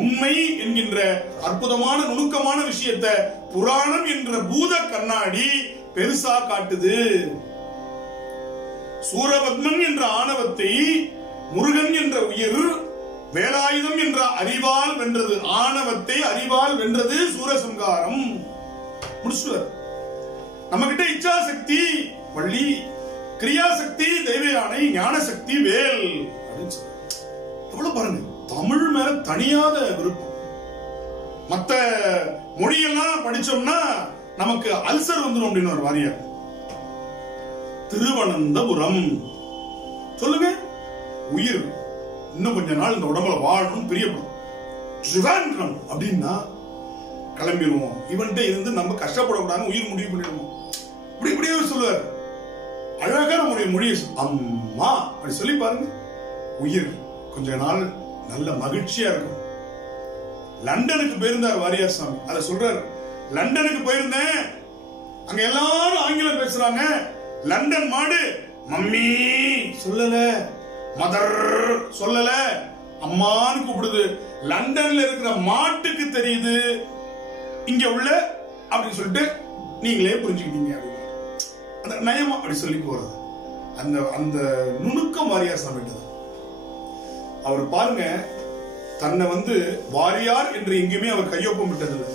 உண்மை என்கின்ற அற்புதமான நுணுக்கமான விஷயத்தை புராணம் என்ற பூத கண்ணாடி பெருசா காட்டுது. சூரபத்மன் என்ற ஆணவத்தை முருகன் என்ற உயிர் வேலாயுதம் என்ற அறிவால் வென்றது. ஆணவத்தை அறிவால் வென்றது சூரசம்காரம். முடிச்சுவார். நம்ம கிட்ட இச்சாசக்தி வள்ளி, கிரியாசக்தி தெய்வ யானை, ஞான சக்தி வேல் அப்படின்னு சொல்றாரு. எவ்வளவு பாருங்க, தமிழ் மேல தனியாத விருப்பம். மத்த மொழியெல்லாம் படிச்சோம்னா நமக்கு அல்சர் வந்துடும் அப்படின்னு ஒரு வாரியார். திருவனந்தபுரம் சொல்லுங்க, உயிர் இன்னும் கொஞ்ச நாள் இந்த உடம்புல வாழணும் பிரியப்படும். ட்ரிவாண்ட்ரம் அப்படின்னா கிளம்பிடுவோம், இவன்கிட்ட இருந்து நம்ம கஷ்டப்படக்கூடாதுன்னு உயிர் முடிவு பண்ணிடுவோம். இப்படி இப்படியே சொல்லுவார். அழகா நம்முடைய மொழியை அம்மா அப்படி சொல்லி பாருங்க. உயிர் கொஞ்ச நாள் நல்ல மகிழ்ச்சியா இருக்கும். லண்டனுக்கு போயிருந்தார் வாரியார் சாமி, அதை சொல்றாரு. லண்டனுக்கு போயிருந்தேன், அங்க எல்லாரும் ஆங்கிலம் பேசுறாங்க. லண்டன் மாடு மம்மி சொல்லல, மதர் சொல்லல, அம்மான்னு கூப்பிடுது. லண்டன்ல இருக்கிற மாட்டுக்கு தெரியுது இங்க உள்ள அப்படின்னு சொல்லிட்டு நீங்களே புரிஞ்சுக்கிட்டீங்க. அந்த நயமா அப்படி சொல்லி போறது, அந்த அந்த நுணுக்கம் வாரியார் சாமி. அவர் பாருங்க, தன்னை வாரியார் என்று எங்கேயுமே அவர் கையொப்பம் விட்டதில்லை.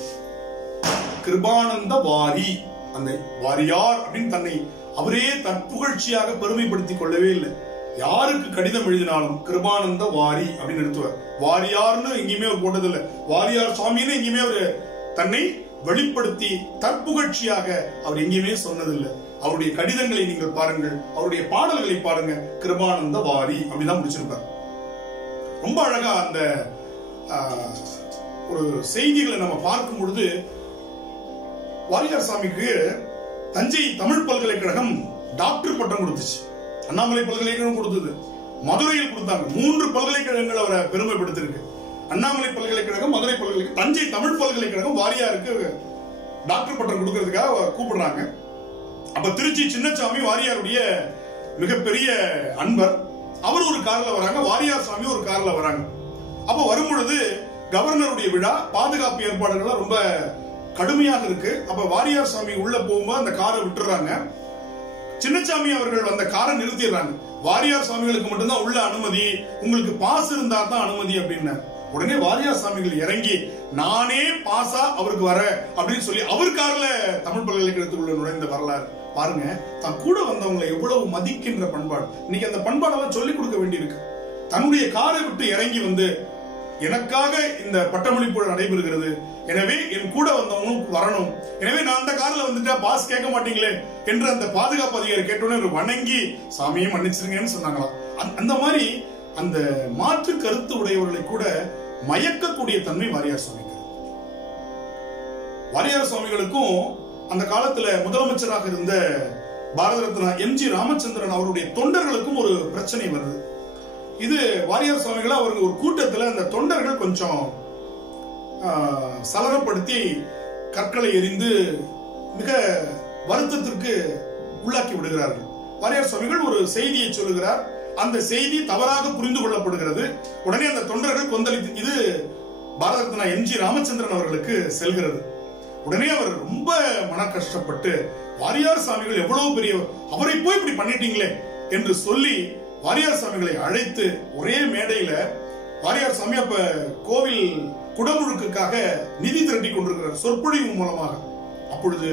கிருபானந்த வாரி, அந்த வாரியார் அப்படின்னு தன்னை அவரே தற்புகழ்ச்சியாக பெருமைப்படுத்திக் கொள்ளவே இல்லை. யாருக்கு கடிதம் எழுதினாலும் கிருபானந்த வாரி அப்படின்னு எடுத்துவார். வாரியார்னு எங்கேயுமே அவர் போட்டதில்லை. வாரியார் சுவாமின்னு எங்கேயுமே அவர் தன்னை வெளிப்படுத்தி தற்புகழ்ச்சியாக அவர் எங்கேயுமே சொன்னதில்லை. அவருடைய கடிதங்களை நீங்கள் பாருங்கள், அவருடைய பாடல்களை பாருங்க, கிருபானந்த வாரி அப்படிதான் முடிச்சிருப்பார். ரொம்ப அழகா அந்த ஒரு செய்திகளை நம்ம பார்க்கும் பொழுது, வாரியார் சாமிக்கு தஞ்சை தமிழ் பல்கலைக்கழகம் டாக்டர் பட்டம் கொடுத்துச்சு. அண்ணாமலை பல்கலைக்கழகம் கொடுத்தது, மதுரையில் கொடுத்தாங்க. 3 பல்கலைக்கழகங்கள் அவரை பெருமைப்படுத்திருக்கு. அண்ணாமலை பல்கலைக்கழகம், மதுரை பல்கலைக்கழகம், தஞ்சை தமிழ் பல்கலைக்கழகம் வாரியாருக்கு டாக்டர் பட்டம் கொடுக்கறதுக்காக கூப்பிடுறாங்க. அப்ப திருச்சி சின்னசாமி வாரியாருடைய மிகப்பெரிய அன்பர். அவர் ஒரு கார்ல வராங்க, வாரியார் சாமி ஒரு கார்ல வராங்க. அப்ப வரும் பொழுது கவர்னருடைய விழா, பாதுகாப்பு ஏற்பாடுகள் ரொம்ப கடுமையாக இருக்கு. அப்ப வாரியார் சாமி உள்ள போகும்போது அந்த காரை விட்டுறாங்க. சின்னசாமி அவர்கள் அந்த காரை நிறுத்திடுறாங்க. வாரியார் சாமிகளுக்கு மட்டும்தான் உள்ள அனுமதி, உங்களுக்கு பாஸ் இருந்தா தான் அனுமதி அப்படின்னு. உடனே வாரியார் சாமிகள் இறங்கி, நானே பாசா அவருக்கு வர அப்படின்னு சொல்லி அவர் கார்ல தமிழ் பல்கலைக்கழகத்துக்குள்ள நுழைந்த வரலாறு பாருங்க. தான் கூட வந்தவங்களை எவ்வளவு மதிக்கின்ற பண்பாடு. இன்னைக்கு அந்த பண்பாடெல்லாம் சொல்லிக் கொடுக்க வேண்டியிருக்கு. தன்னுடைய காரை விட்டு இறங்கி எனக்காக இந்த பட்டமளிப்பு நடைபெறுகிறது, எனவே என் கூட வந்தவனும் வரணும், எனவே நான் அந்த கார்ல வந்துட்டா பாஸ் கேட்க மாட்டீங்களே என்று அந்த பாதுகாப்பு அதிகாரி கேட்டோன்னே வணங்கி சாமியை மன்னிச்சிருங்கன்னு சொன்னாங்களாம். அந்த மாதிரி அந்த மாற்று கருத்து உடையவர்களை கூட மயக்கக்கூடிய தன்மை வாரியார் சுவாமிக்கு. வாரியார் சுவாமிகளுக்கும் அந்த காலத்துல முதலமைச்சராக இருந்த பாரத ரத்னா எம்ஜி ராமச்சந்திரன் அவருடைய தொண்டர்களுக்கும் ஒரு பிரச்சனை வருது. இது வாரியார் சுவாமிகளை அவருக்கு ஒரு கூட்டத்தில் அந்த தொண்டர்கள் கொஞ்சம் சலனப்படுத்தி கற்களை எறிந்து மிக வருத்தத்திற்கு உள்ளாக்கி விடுகிறார்கள். வாரியார் சுவாமிகள் ஒரு செய்தியை சொல்லுகிறார். அந்த செய்தி தவறாக புரிந்து கொள்ளப்படுகிறது. உடனே அந்த தொண்டர்கள் கொந்தளித்து இது பாரத ரத்னா எம்ஜி ராமச்சந்திரன் அவர்களுக்கு செல்கிறது. உடனே அவர் ரொம்ப மன கஷ்டப்பட்டு, வாரியார் சாமிகள் எவ்வளவு பெரியவர், அவரை போய் இப்படி பண்ணிட்டீங்களே என்று சொல்லி வாரியார் சாமிகளை அழைத்து ஒரே மேடையில, வாரியார் சாமி அப்ப கோவில் குடமுழுக்குக்காக நிதி திரட்டி கொண்டிருக்கிறார் சொற்பொழிவு மூலமாக. அப்பொழுது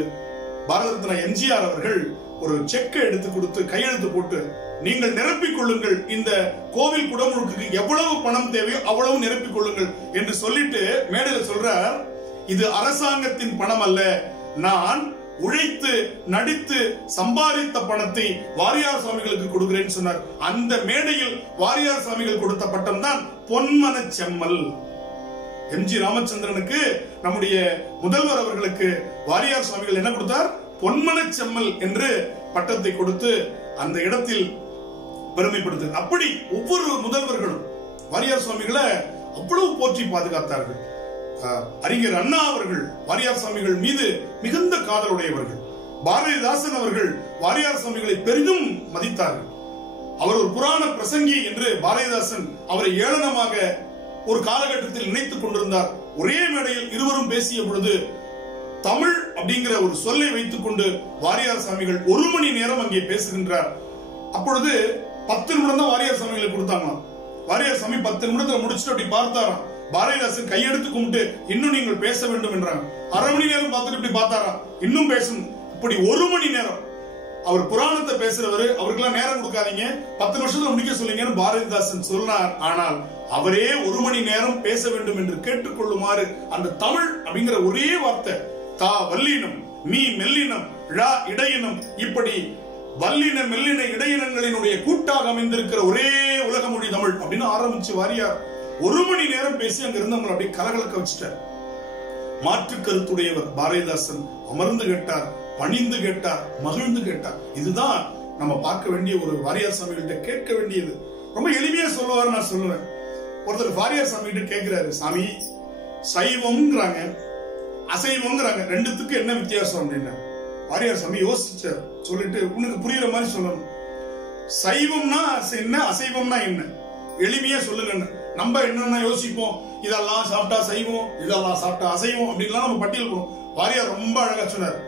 பாரத ரத்னா எம்ஜிஆர் அவர்கள் ஒரு செக்கை எடுத்து கொடுத்து கையெழுத்து போட்டு, நீங்கள் நிரப்பிக் கொள்ளுங்கள், இந்த கோவில் குடமுழுக்கு எவ்வளவு பணம் தேவையோ அவ்வளவு நிரப்பிக் கொள்ளுங்கள் என்று சொல்லிட்டு மேடையில் சொல்றார், இது அரசாங்கத்தின் பணம் அல்ல, நான் உழைத்து நடித்து சம்பாதித்த பணத்தை வாரியார் சுவாமிகளுக்கு கொடுக்கிறேன்னு சொன்னார். அந்த மேடையில் வாரியார் சுவாமிகள் கொடுத்த பட்டம் தான் பொன்மன செம்மல். எம்ஜி ராமச்சந்திரனுக்கு நம்முடைய முதல்வர் அவர்களுக்கு வாரியார் சுவாமிகள் என்ன கொடுத்தார்? பொன்மன செம்மல் என்று பட்டத்தை கொடுத்து அந்த இடத்தில் பெருமைப்படுத்து. அப்படி ஒவ்வொரு முதல்வர்களும் வாரியார் சுவாமிகளை அவ்வளவு போற்றி பாதுகாத்தார்கள். அறிஞர் அண்ணா அவர்கள் வாரியார் சுவாமிகள் மீது மிகுந்த காதலுடையவர்கள். பாரதிதாசன் அவர்கள் வாரியார் சுவாமிகளை பெரிதும் மதித்தார்கள். அவர் ஒரு புராண பிரசங்கி என்று பாரதிதாசன் அவரை ஏளனமாக ஒரு காலகட்டத்தில் நினைத்துக் கொண்டிருந்தார். ஒரே மேடையில் இருவரும் பேசிய பொழுது தமிழ் அப்படிங்கிற ஒரு சொல்லை வைத்துக் கொண்டு வாரியார் சாமிகள் 1 மணி நேரம் அங்கே பேசுகின்றார். அப்பொழுது 10 நிமிடம் தான் வாரியார் சாமிகளுக்கு கொடுத்தாங்களாம். வாரியார் சாமி 10 நிமிடத்தில் முடிச்சுட்டு அப்படி பார்த்தாராம். பாரதிதாசன் கையெடுத்து கும்பிட்டு, இன்னும் நீங்கள் பேச வேண்டும் என்றாங்க. 1/2 மணி நேரம் பார்த்துட்டு இப்படி பார்த்தாராம், இன்னும் பேசணும். இப்படி 1 மணி நேரம் அவர் புராணத்தை பேசுறவரு, அவருக்கெல்லாம் நேரம் கொடுக்காதீங்க, 10 நிமிஷத்துல முடிக்க சொல்லுங்கன்னு பாரதிதாசன் சொன்னார். ஆனால் அவரே 1 மணி நேரம் பேச வேண்டும் என்று கேட்டுக்கொள்ளுமாறு அந்த தமிழ் அப்படிங்கிற ஒரே வார்த்தை, தா வல்லினம், மீ மெல்லினம், ழா இடையினம், இப்படி வல்லின மெல்லின இடையினங்களினுடைய கூட்டாக அமைந்திருக்கிற ஒரே உலக மொழி தமிழ் அப்படின்னு ஆரம்பிச்சு வாரியார் 1 மணி நேரம் பேசி அங்க இருந்தவங்களை அப்படியே கலகலக்க வச்சுட்டார். மாற்று கருத்துடையவர் பாரதிதாசன் அமர்ந்து கேட்டார், பணிந்து கேட்டார், மகிழ்ந்து கேட்டார். இதுதான் நம்ம பார்க்க வேண்டிய ஒரு வாரியார் சாமிகிட்ட கேட்க வேண்டியது. ரொம்ப எளிமையா சொல்லுவாரு, நான் சொல்லுவேன். ஒருத்தர் வாரியார் சாமி கிட்ட கேட்கிறாரு, சாமி சைவம்ங்கிறாங்க அசைவம்ங்கிறாங்க, ரெண்டுத்துக்கு என்ன வித்தியாசம் அப்படின்னா வாரியார் சாமி யோசிச்சார். சொல்லிட்டு உனக்கு புரியுற மாதிரி சொல்லணும், சைவம்னா என்ன அசைவம்னா என்ன எளிமையா சொல்லுங்க. நம்ம என்னன்னா யோசிப்போம், இதெல்லாம் சாப்பிட்டா சைவம், இதெல்லாம் சாப்பிட்டா அசைவம் அப்படின்லாம் நம்ம பட்டியல் போடுவோம். வாரியார் ரொம்ப அழகா சொன்னார்.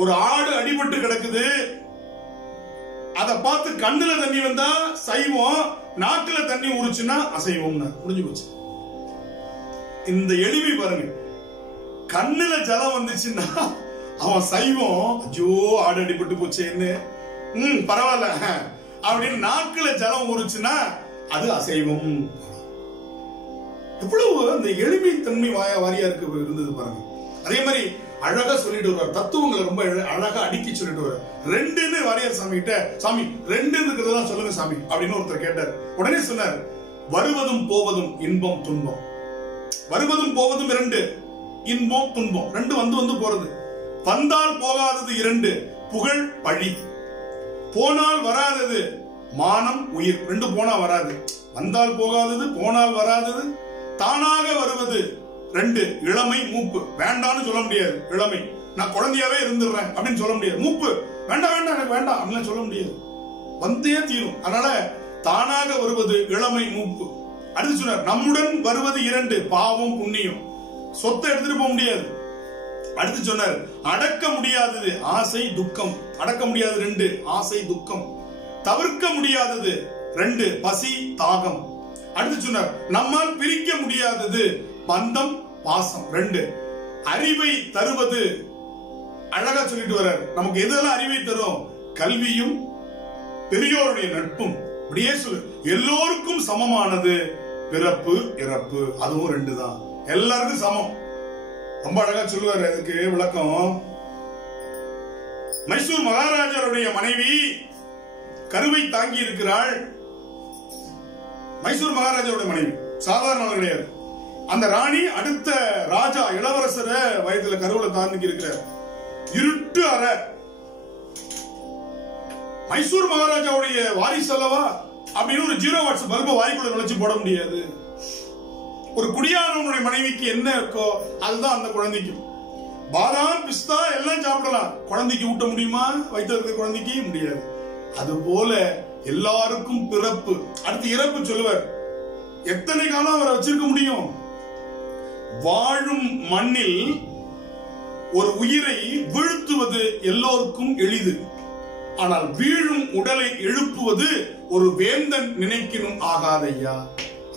ஒரு ஆடு அடிபட்டு கிடக்குது, அதை பார்த்து கண்ணுல தண்ணி வந்தா சைவம், நாக்குல தண்ணி ஊறுச்சுன்னா அசைவம், முடிஞ்சு போச்சு. இந்த எளிமை பாருங்க. கண்ணுல ஜலம் வந்துச்சுன்னா அவன் சைவம், ஐயோ ஆடு அடிபட்டு போச்சேன்னு பரவாயில்ல அப்படின்னு, நாக்குல ஜலம் ஊறுச்சுன்னா அது அசைவம். எவ்வளவு அந்த எளிமை தன்மை வாரியாருக்கு இருந்தது பாருங்க. அதே மாதிரி அழகா சொல்லிட்டு வருவார், தத்துவங்களை ரொம்ப அழகா அடுக்கி சொல்லிட்டு வருவார். ரெண்டுன்னு வாரியார் சாமி கிட்ட, சாமி ரெண்டு இருக்கிறதெல்லாம் சொல்லுங்க சாமி அப்படின்னு ஒருத்தர் கேட்டார். உடனே சொன்னார், வருவதும் போவதும் இன்பம் துன்பம், வருவதும் போவதும் 2, இன்பம் துன்பம் 2 வந்து வந்து போறது. வந்தால் போகாதது 2, புகழ் பழி. போனால் வராதது மானம் உயிர், 2 போனா வராது. வந்தால் போகாதது, போனால் வராதது. தானாக வருவது 2, இளமை மூப்பு. வேண்டாம்னு சொல்ல முடியாது. இளமை, நான் குழந்தையாவே இருந்துடுறேன் அப்படின்னு சொல்ல முடியாது. மூப்பு, வேண்டாம் வேண்டாம் எனக்கு வேண்டாம் அப்படின்னு சொல்ல முடியாது, வந்தே தீரும். அதனால தானாக வருவது இளமை மூப்பு. அடுத்து சொன்னார், நம்முடன் வருவது 2, பாவம் புண்ணியம். சொத்தை எடுத்துட்டு போக முடியாது. அடுத்து சொன்னார், அடக்க முடியாதது ஆசை துக்கம். அடக்க முடியாதது 2, ஆசை துக்கம். தவிர்க்க முடியாதது 2, பசி தாகம். அடுத்து சொன்னார், நம்மால் பிரிக்க முடியாதது பந்தம் பாசம் 2. அறிவை தருவது, அழகா சொல்லிட்டு வர்றார், நமக்கு எதெல்லாம் அறிவை தரும், கல்வியும் பெரியோருடைய நட்பும். அப்படியே சொல்லு, எல்லோருக்கும் சமமானது பிறப்பு இறப்பு, அதுவும் 2 தான், எல்லாருக்கும் சமம். ரொம்ப அழகா சொல்லுவாரு. அதுக்கு விளக்கம், மைசூர் மகாராஜருடைய மனைவி கருவை தாங்கி இருக்கிறாள். மைசூர் மகாராஜருடைய மனைவி சாதாரண கிடையாது. அந்த ராணி அடுத்த ராஜா இளவரசரை வயதுல கருவுல தாங்கி இருக்கிறார். இருட்டு அறை. மைசூர் மகாராஜாவுடைய வாரிசு அல்லவா அப்படின்னு ஒரு 0 வாட்ஸ் பல்ப வாய்க்குள்ள நுழைச்சு போட முடியாது. ஒரு குடியானவனுடைய மனைவிக்கு என்ன இருக்கோ அதுதான் அந்த குழந்தைக்கும். பாதாம் பிஸ்தா எல்லாம் சாப்பிடலாம், குழந்தைக்கு ஊட்ட முடியுமா? வயிற்றுல இருக்கிற குழந்தைக்கு முடியாது. அது போல எல்லாருக்கும் பிறப்பு, அடுத்து இறப்பு சொல்லுவார். எத்தனை காலம் அவரை வச்சிருக்க முடியும்? வாழும் மண்ணில் ஒரு உயிரை வீழ்த்துவது எல்லோருக்கும் எளிது, ஆனால் வீழும் உடலை எழுப்புவது ஒரு வேந்தன் நினைக்கணும் ஆகாதையா.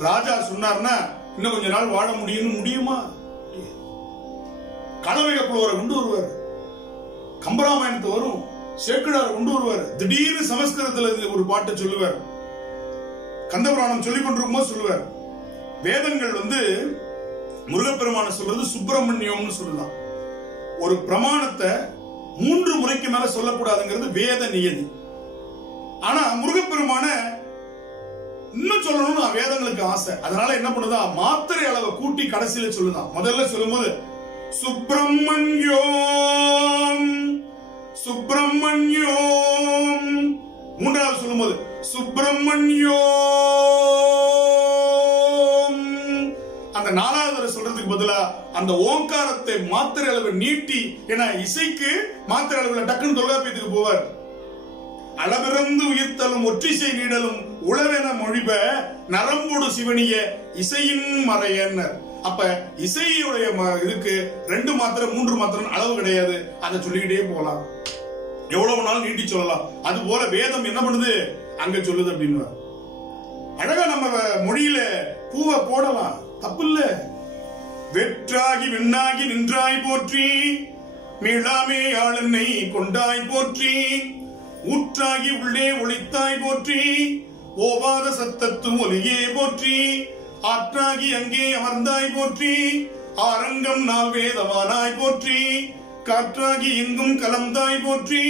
ராஜா சொன்னார்னா இன்னும் கொஞ்ச நாள் வாழ முடியுமா? கலவைக புலவரை கொண்டு வருவார், கம்பராமாயணத்தை வரும், சேக்கிழார் கொண்டு வருவார். திடீர்னு சமஸ்கிருதத்தில் ஒரு பாட்டை சொல்லுவார், கந்தபுராணம் சொல்லிக் கொண்டிருக்கும்போது சொல்லுவார். வேதங்கள் முருகப்பெருமான சொல்றது சுப்பிரமணியம்னு சொல்லலாம். ஒரு பிரமாணத்தை 3 முறைக்கு மேல சொல்லக்கூடாதுங்கிறது வேத நியதி. ஆனா முருகப்பெருமான இன்னும் சொல்லணும்னு வேதங்களுக்கு ஆசை. அதனால என்ன பண்ணுதா, மாத்திரை அளவை கூட்டி கடைசியில சொல்லுதான். முதல்ல சொல்லும்போது சுப்பிரமணியோம் சுப்பிரமணியோம், 3வது சொல்லும்போது சுப்பிரமணியோம். அந்த 4வது சொல்றதுக்கு பதிலா அந்த ஓங்காரத்தை மாத்திரை அளவு நீட்டி, ஏன்னா இசைக்கு மாத்திரை அளவுல டக்குன்னு தொல்காப்பியத்துக்கு போவார். அளவிறந்து உயிர்த்தலும் ஒற்றிசை நீடலும் உளவென மொழிப நரம்போடு சிவனிய இசையின் மறையன்னர். அப்ப இசையுடைய இதுக்கு 2 மாத்திரை 3 மாத்திரை அளவு கிடையாது, அதை சொல்லிக்கிட்டே போகலாம், எவ்வளவு நாள் நீட்டி சொல்லலாம். அது போல வேதம் என்ன பண்ணுது, அங்க சொல்லுது அப்படின்னு. அழகா நம்ம மொழியில பூவை போடலாம், தப்பு இல்ல. வெற்றாகி விண்ணாகி நின்றாய் போற்றி, மீளாமே ஆளனை கொண்டாய் போற்றி, ஊற்றாகி உள்ளே ஒளித்தாய் போற்றி, ஓவாத சத்தத்து ஒலியே போற்றி, ஆற்றாகி அங்கே அமர்ந்தாய் போற்றி, ஆரங்கம் நாள் வேதவானாய் போற்றி, காற்றாகி எங்கும் கலந்தாய் போற்றி,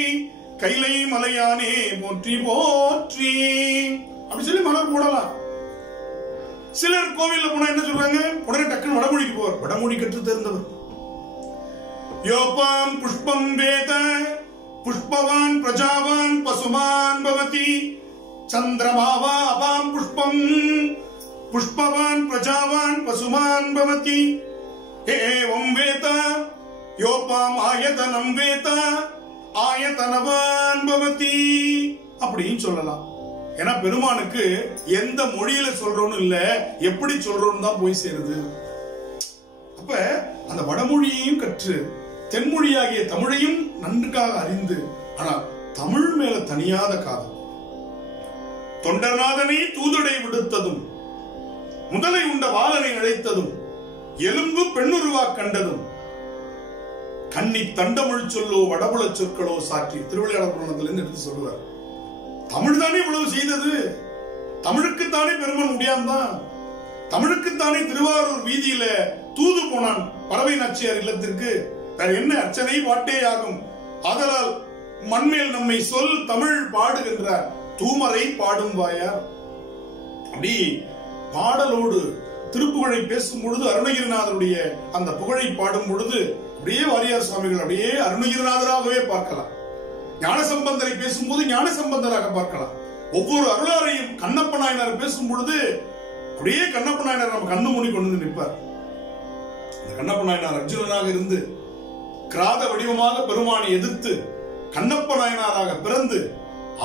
கைலை மலையானே போற்றி போற்றி. அப்படி சொல்லி மலர் போடலாம். சிலர் கோவில்ல போனா என்ன சொல்றாங்க, உடனே டக்குன்னு வடமொழிக்கு போவார். வடமொழி கற்று தெரிந்தவர். யோபாம் புஷ்பம் வேத புஷ்பவான் பிரஜாவான் பசுமான் பவதி, சந்திரமாவா அபாம் புஷ்பம் புஷ்பவான் பிரஜாவான் பசுமான் பவதி, ஏவம் வேத யோபாம் ஆயதனம் வேத ஆயதனவான் பவதி. அப்படின்னு சொல்லலாம். ஏன்னா பெருமானுக்கு எந்த மொழியில சொல்றோன்னு இல்ல, எப்படி சொல்றோன்னு தான் போய் சேருது. அப்ப அந்த வடமொழியையும் கற்று தென்மொழியாகிய தமிழையும் நன்றாக அறிந்து, ஆனால் தமிழ் மேல தனியாத காதல். தொண்டர்நாதனை தூதுடை விடுத்ததும், முதலை உண்ட வாளனை அழைத்ததும், எலும்பு பெண்ணுருவா கண்டதும், கண்ணி தண்டமிழ் சொல்லோ வடபுல சொற்களோ சாற்றி திருவிளையாடல் புராணத்திலிருந்து எடுத்து சொல்லுவார். தமிழ் தானே இவ்வளவு செய்தது, தமிழுக்குத்தானே பெருமான் முடியாந்தான், தமிழுக்குத்தானே திருவாரூர் வீதியில தூது போனான் பறவை நாச்சியார் இல்லத்திற்கு. வேற என்ன அர்ச்சனை பாட்டே ஆகும். ஆதலால் மண்மேல் நம்மை சொல் தமிழ் பாடுகின்றார், தூமரை பாடும் வாயார். அப்படி பாடலோடு திருப்புகழை பேசும் பொழுது, அருணகிரிநாதருடைய அந்த புகழை பாடும் பொழுது அப்படியே வாரியார் சுவாமிகள் அப்படியே அருணகிரிநாதராகவே பார்க்கலாம். ஞானசம்பந்தரை பேசும்போது ஞானசம்பந்தராக பார்க்கலாம். ஒவ்வொரு அருளாரையும் கண்ணப்ப நாயனார் பேசும் பொழுது அப்படியே கண்ணப்ப நாயனார் நம்ம கண்ணு மூடி கொண்டு நிற்பார். கண்ணப்ப நாயனார் அர்ஜுனனாக இருந்து கிராத வடிவமாக பெருமானை எதிர்த்து கண்ணப்ப நாயனாராக பிறந்து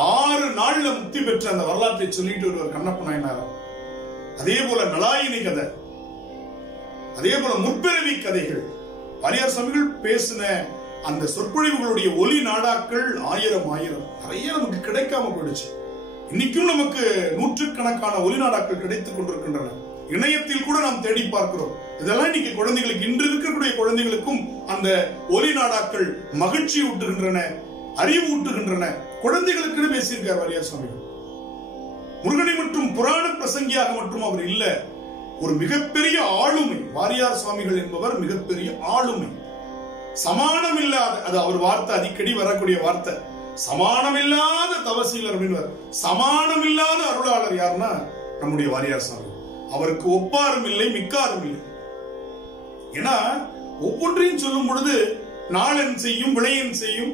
6 நாள்ல முக்தி பெற்ற அந்த வரலாற்றை சொல்லிட்டு வருவார் கண்ணப்ப நாயனார். அதே போல நலாயினி கதை, அதே போல முற்பிறவி கதைகள், வாரியார் சுவாமிகள் பேசின அந்த சொற்பொழிவுகளுடைய ஒலி நாடாக்கள் 1000 நிறைய நமக்கு கிடைக்காம போயிடுச்சு. இன்னைக்கும் நமக்கு நூற்றுக்கணக்கான ஒலி நாடாக்கள் கிடைத்துக் கொண்டிருக்கின்றன. இணையத்தில் கூட நாம் தேடி பார்க்கிறோம். இதெல்லாம் இன்னைக்கு குழந்தைகளுக்கு, இன்று இருக்கக்கூடிய குழந்தைகளுக்கும் அந்த ஒலி நாடாக்கள் மகிழ்ச்சி ஊட்டுகின்றன, அறிவு ஊட்டுகின்றன. குழந்தைகளுக்கு பேசியிருக்கார் வாரியார் சுவாமிகள். முருகனை மற்றும் புராண பிரசங்கியாக மட்டும் அவர் இல்ல, ஒரு மிகப்பெரிய ஆளுமை. வாரியார் சுவாமிகள் என்பவர் மிகப்பெரிய ஆளுமை. சமானம் இல்லாத, அது அவர் வார்த்தை, அடிக்கடி வரக்கூடிய வார்த்தை, சமானம் இல்லாத தவசீலர் அப்படின்னு. சமானம் இல்லாத அருளாளர் யாருன்னா நம்முடைய வாரியார் சுவாமி. அவருக்கு ஒப்பாரும் இல்லை, மிக்காரும் இல்லை. ஏன்னா ஒவ்வொன்றையும் சொல்லும் பொழுது நாளென் செய்யும் விளையன் செய்யும்,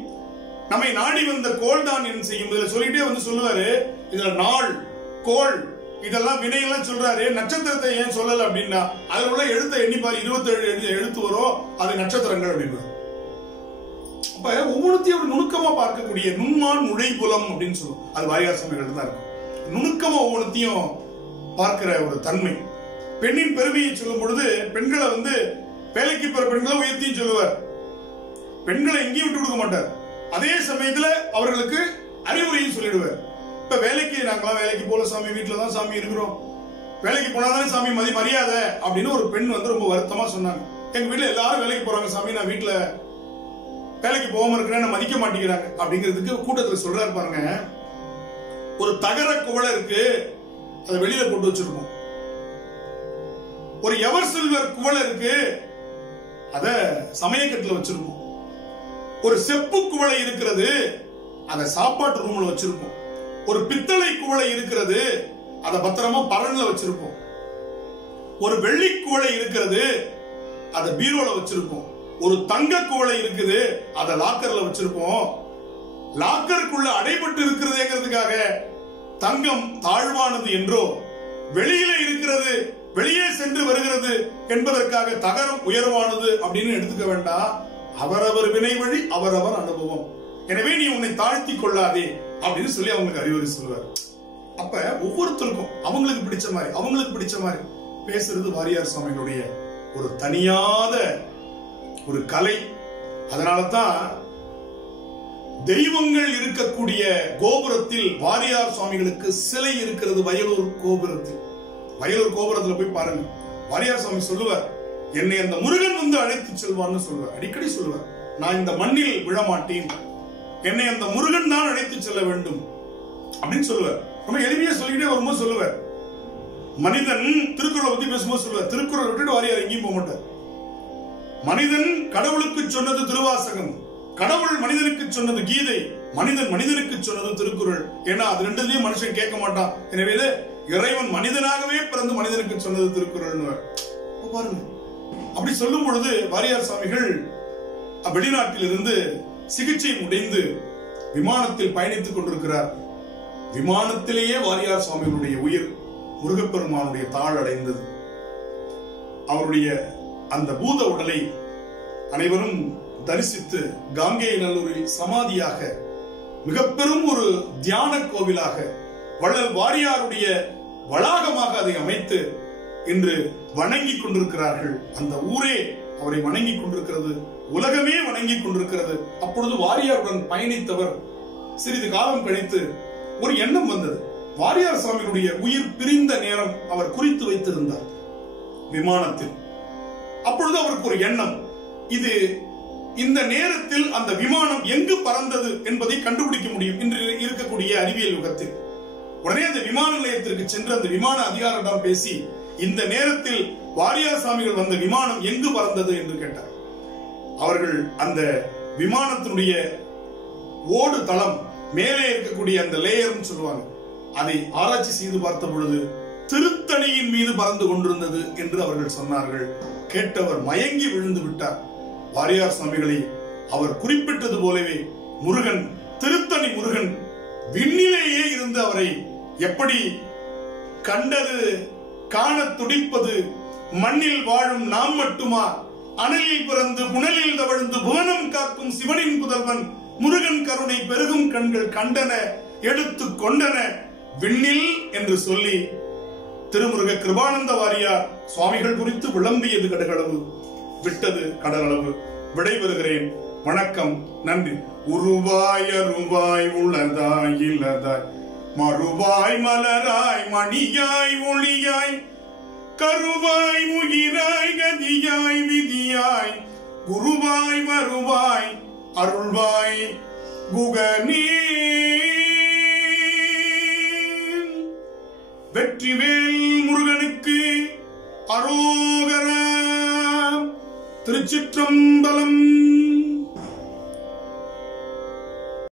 நம்மை நாடி வந்த கோள் தான் என் செய்யும். இதுல சொல்லிட்டே வந்து சொல்லுவாரு, இதுல நாள் கோள் இதெல்லாம் வினையெல்லாம் சொல்றாரு. நட்சத்திரத்தை ஏன் சொல்லல அப்படின்னா, அதுல உள்ள எழுத்த எண்ணிப்பாரு 27 எழுத்து வரும், அது நட்சத்திரங்கள் அப்படின்னு. அப்ப ஒவ்வொருத்தையும் நுணுக்கமா பார்க்கக்கூடிய நுண்மான் நுழைபுலம் அப்படின்னு சொல்லுவோம். அது வாரியார் சுவாமிகள் தான் இருக்கும். நுணுக்கமா ஒவ்வொருத்தையும் பார்க்கிற ஒரு தன்மை. பெண்ணின் பெருமையை சொல்லும் பொழுது பெண்களை வந்து வேலைக்கு போற பெண்களை உயர்த்தியும் சொல்லுவார். பெண்களை எங்கேயும் விட்டு கொடுக்க மாட்டார். அதே சமயத்துல அவர்களுக்கு அறிவுரையும் சொல்லிடுவார். இப்ப வேலைக்கு, நாங்களாம் வேலைக்கு போல சாமி, வீட்டுலதான் சாமி இருக்கிறோம், வேலைக்கு போனாதானே சாமி மரியாதை அப்படின்னு ஒரு பெண் வந்து ரொம்ப வருத்தமா சொன்னாங்க. எங்க வீட்டுல எல்லாரும் வேலைக்கு போறாங்க சாமி, நான் வீட்டுல வேலைக்கு போகாம இருக்கிறேன், மதிக்க மாட்டேங்கிறாங்க அப்படிங்கிறதுக்கு கூட்டத்துல சொல்றாரு பாருங்க. ஒரு தகர குவளை இருக்கு, அதை வெளியில போட்டு வச்சிருக்கோம். ஒரு எவர் சில்வர் குவளை இருக்கு, அத சமயக்கட்டுல வச்சிருக்கோம். ஒரு செப்பு குவளை இருக்கிறது, அத சாப்பாட்டு ரூம்ல வச்சிருக்கோம். ஒரு பித்தளை குவளை இருக்கிறது, அத பத்திரமா பரன்ல வச்சிருப்போம். ஒரு வெள்ளி குவளை இருக்கிறது, அத பீரோல வச்சிருப்போம். ஒரு தங்க குவளை இருக்குது, அத லாக்கர்ல வச்சிருப்போம். லாக்கருக்குள்ள அடைபட்டு இருக்கிறதுங்கிறதுக்காக தங்கம் தாழ்வானது என்றோ, வெளியில இருக்கிறது வெளியே சென்று வருகிறது என்பதற்காக தகரம் உயர்வானது அப்படின்னு எடுத்துக்க வேண்டாம். அவரவர் வினை வழி அவரவர் அனுபவம். எனவே நீ உன்னை தாழ்த்தி கொள்ளாதே அப்படின்னு சொல்லி அவங்களுக்கு அறிவுரை சொல்லுவார். அப்ப ஒவ்வொருத்தருக்கும் அவங்களுக்கு பிடிச்ச மாதிரி பேசுறது வாரியார் சுவாமிகளுடைய ஒரு தனியாத ஒரு கலை. அதனாலதான் தெய்வங்கள் இருக்கக்கூடிய கோபுரத்தில் வாரியார் சுவாமிகளுக்கு சிலை இருக்கிறது. வயலூர் கோபுரத்துல போய் பாருங்க. வாரியார் சுவாமி சொல்லுவார், என்னை அந்த முருகன் வந்து அழைத்து செல்வான்னு சொல்லுவார். அடிக்கடி சொல்லுவார், நான் இந்த மண்ணில் விழமாட்டேன், என்னை அந்த முருகன் தான் அழைத்து செல்ல வேண்டும் அப்படின்னு சொல்லுவார். ரொம்ப எளிமையா சொல்லிக்கிட்டே வரும்போது சொல்லுவார். மனிதன் திருக்குறளை பத்தி பேசும்போது சொல்லுவார், திருக்குறள் விட்டுட்டு வாரியார் எங்கேயும் போக மாட்டார். மனிதன் கடவுளுக்கு சொன்னது திருவாசகம், கடவுள் மனிதனுக்கு சொன்னது கீதை, மனிதன் மனிதனுக்கு சொன்னது திருக்குறள். ஏன்னா அது ரெண்டுலயும் மனுஷன் கேட்க மாட்டான். எனவே இறைவன் மனிதனாகவே பிறந்து மனிதனுக்கு சொன்னது திருக்குறள் பாருங்க. அப்படி சொல்லும் பொழுது வாரியார் சுவாமிகள் வெளிநாட்டில் இருந்து சிகிச்சை முடிந்து விமானத்தில் பயணித்துக் கொண்டிருக்கிறார். விமானத்திலேயே வாரியார் சுவாமிகளுடைய உயிர் முருகப்பெருமானுடைய தாழ் அடைந்தது. அவருடைய அந்த பூத உடலை அனைவரும் தரிசித்து காங்கேய நல்லூரில் சமாதியாக மிக பெரும் ஒரு தியான கோவிலாக வள்ளல் வாரியாருடைய வளாகமாக அதை அமைத்து இன்று வணங்கிக் கொண்டிருக்கிறார்கள். அந்த ஊரே அவரை வணங்கிக் கொண்டிருக்கிறது, உலகமே வணங்கிக் கொண்டிருக்கிறது. அப்பொழுது வாரியாருடன் பயணித்தவர் சிறிது காலம் கழித்து ஒரு எண்ணம் வந்தது. வாரியார் சுவாமிகளுடைய உயிர் பிரிந்த நேரம் அவர் குறித்து வைத்திருந்தார் விமானத்தில். அப்பொழுது அவருக்கு ஒரு எண்ணம், இது இந்த நேரத்தில் அந்த விமானம் எங்கு பறந்தது என்பதை கண்டுபிடிக்க முடியும் இன்று இருக்கக்கூடிய அறிவியல் யுகத்தில். உடனே அந்த விமான நிலையத்திற்கு சென்று அந்த விமான அதிகாரிடம் பேசி, இந்த நேரத்தில் வாரியார் சுவாமிகள் வந்த விமானம் எங்கு பறந்தது என்று கேட்டார். அவர்கள் அந்த விமானத்தினுடைய ஓடு தளம் மேலே இருக்கக்கூடிய அந்த லேயர் சொல்லுவாங்க, அதை ஆராய்ச்சி செய்து பார்த்த பொழுது திருத்தணியின் மீது பறந்து கொண்டிருந்தது என்று அவர்கள் சொன்னார்கள். கேட்டவர் மயங்கி விழுந்து விட்டார். வாரியார் சுவாமிகளை அவர் குறிப்பிட்டது போலவே முருகன், திருத்தணி முருகன் விண்ணிலேயே இருந்து அவரை எப்படி கண்டது காண துடிப்பது, மண்ணில் வாழும் நாம் மட்டுமா, அனலில் பிறந்து புனலில் தவழ்ந்து புவனம் காக்கும் சிவனின் புதல்வன் முருகன் கருணை பெருகும் கண்கள் கண்டன எடுத்து கொண்டன விண்ணில் என்று சொல்லி திருமுருக கிருபானந்த வாரியார் சுவாமிகள் குறித்து விளம்பியது கடகளவு, விட்டது கடலளவு. விடைபெறுகிறேன். வணக்கம், நன்றி. உருவாய் அருவாய் உள்ளதாய் இல்லதாய் மறுவாய் மலராய் மணியாய் ஒளியாய் கருவாய் உயிராய் கதியாய் விதியாய் குருவாய் வருவாய் அருள்வாய் குகனே. வெற்றிவேல் முருகனுக்கு அரோகரா. திருச்சிற்றம்பலம்.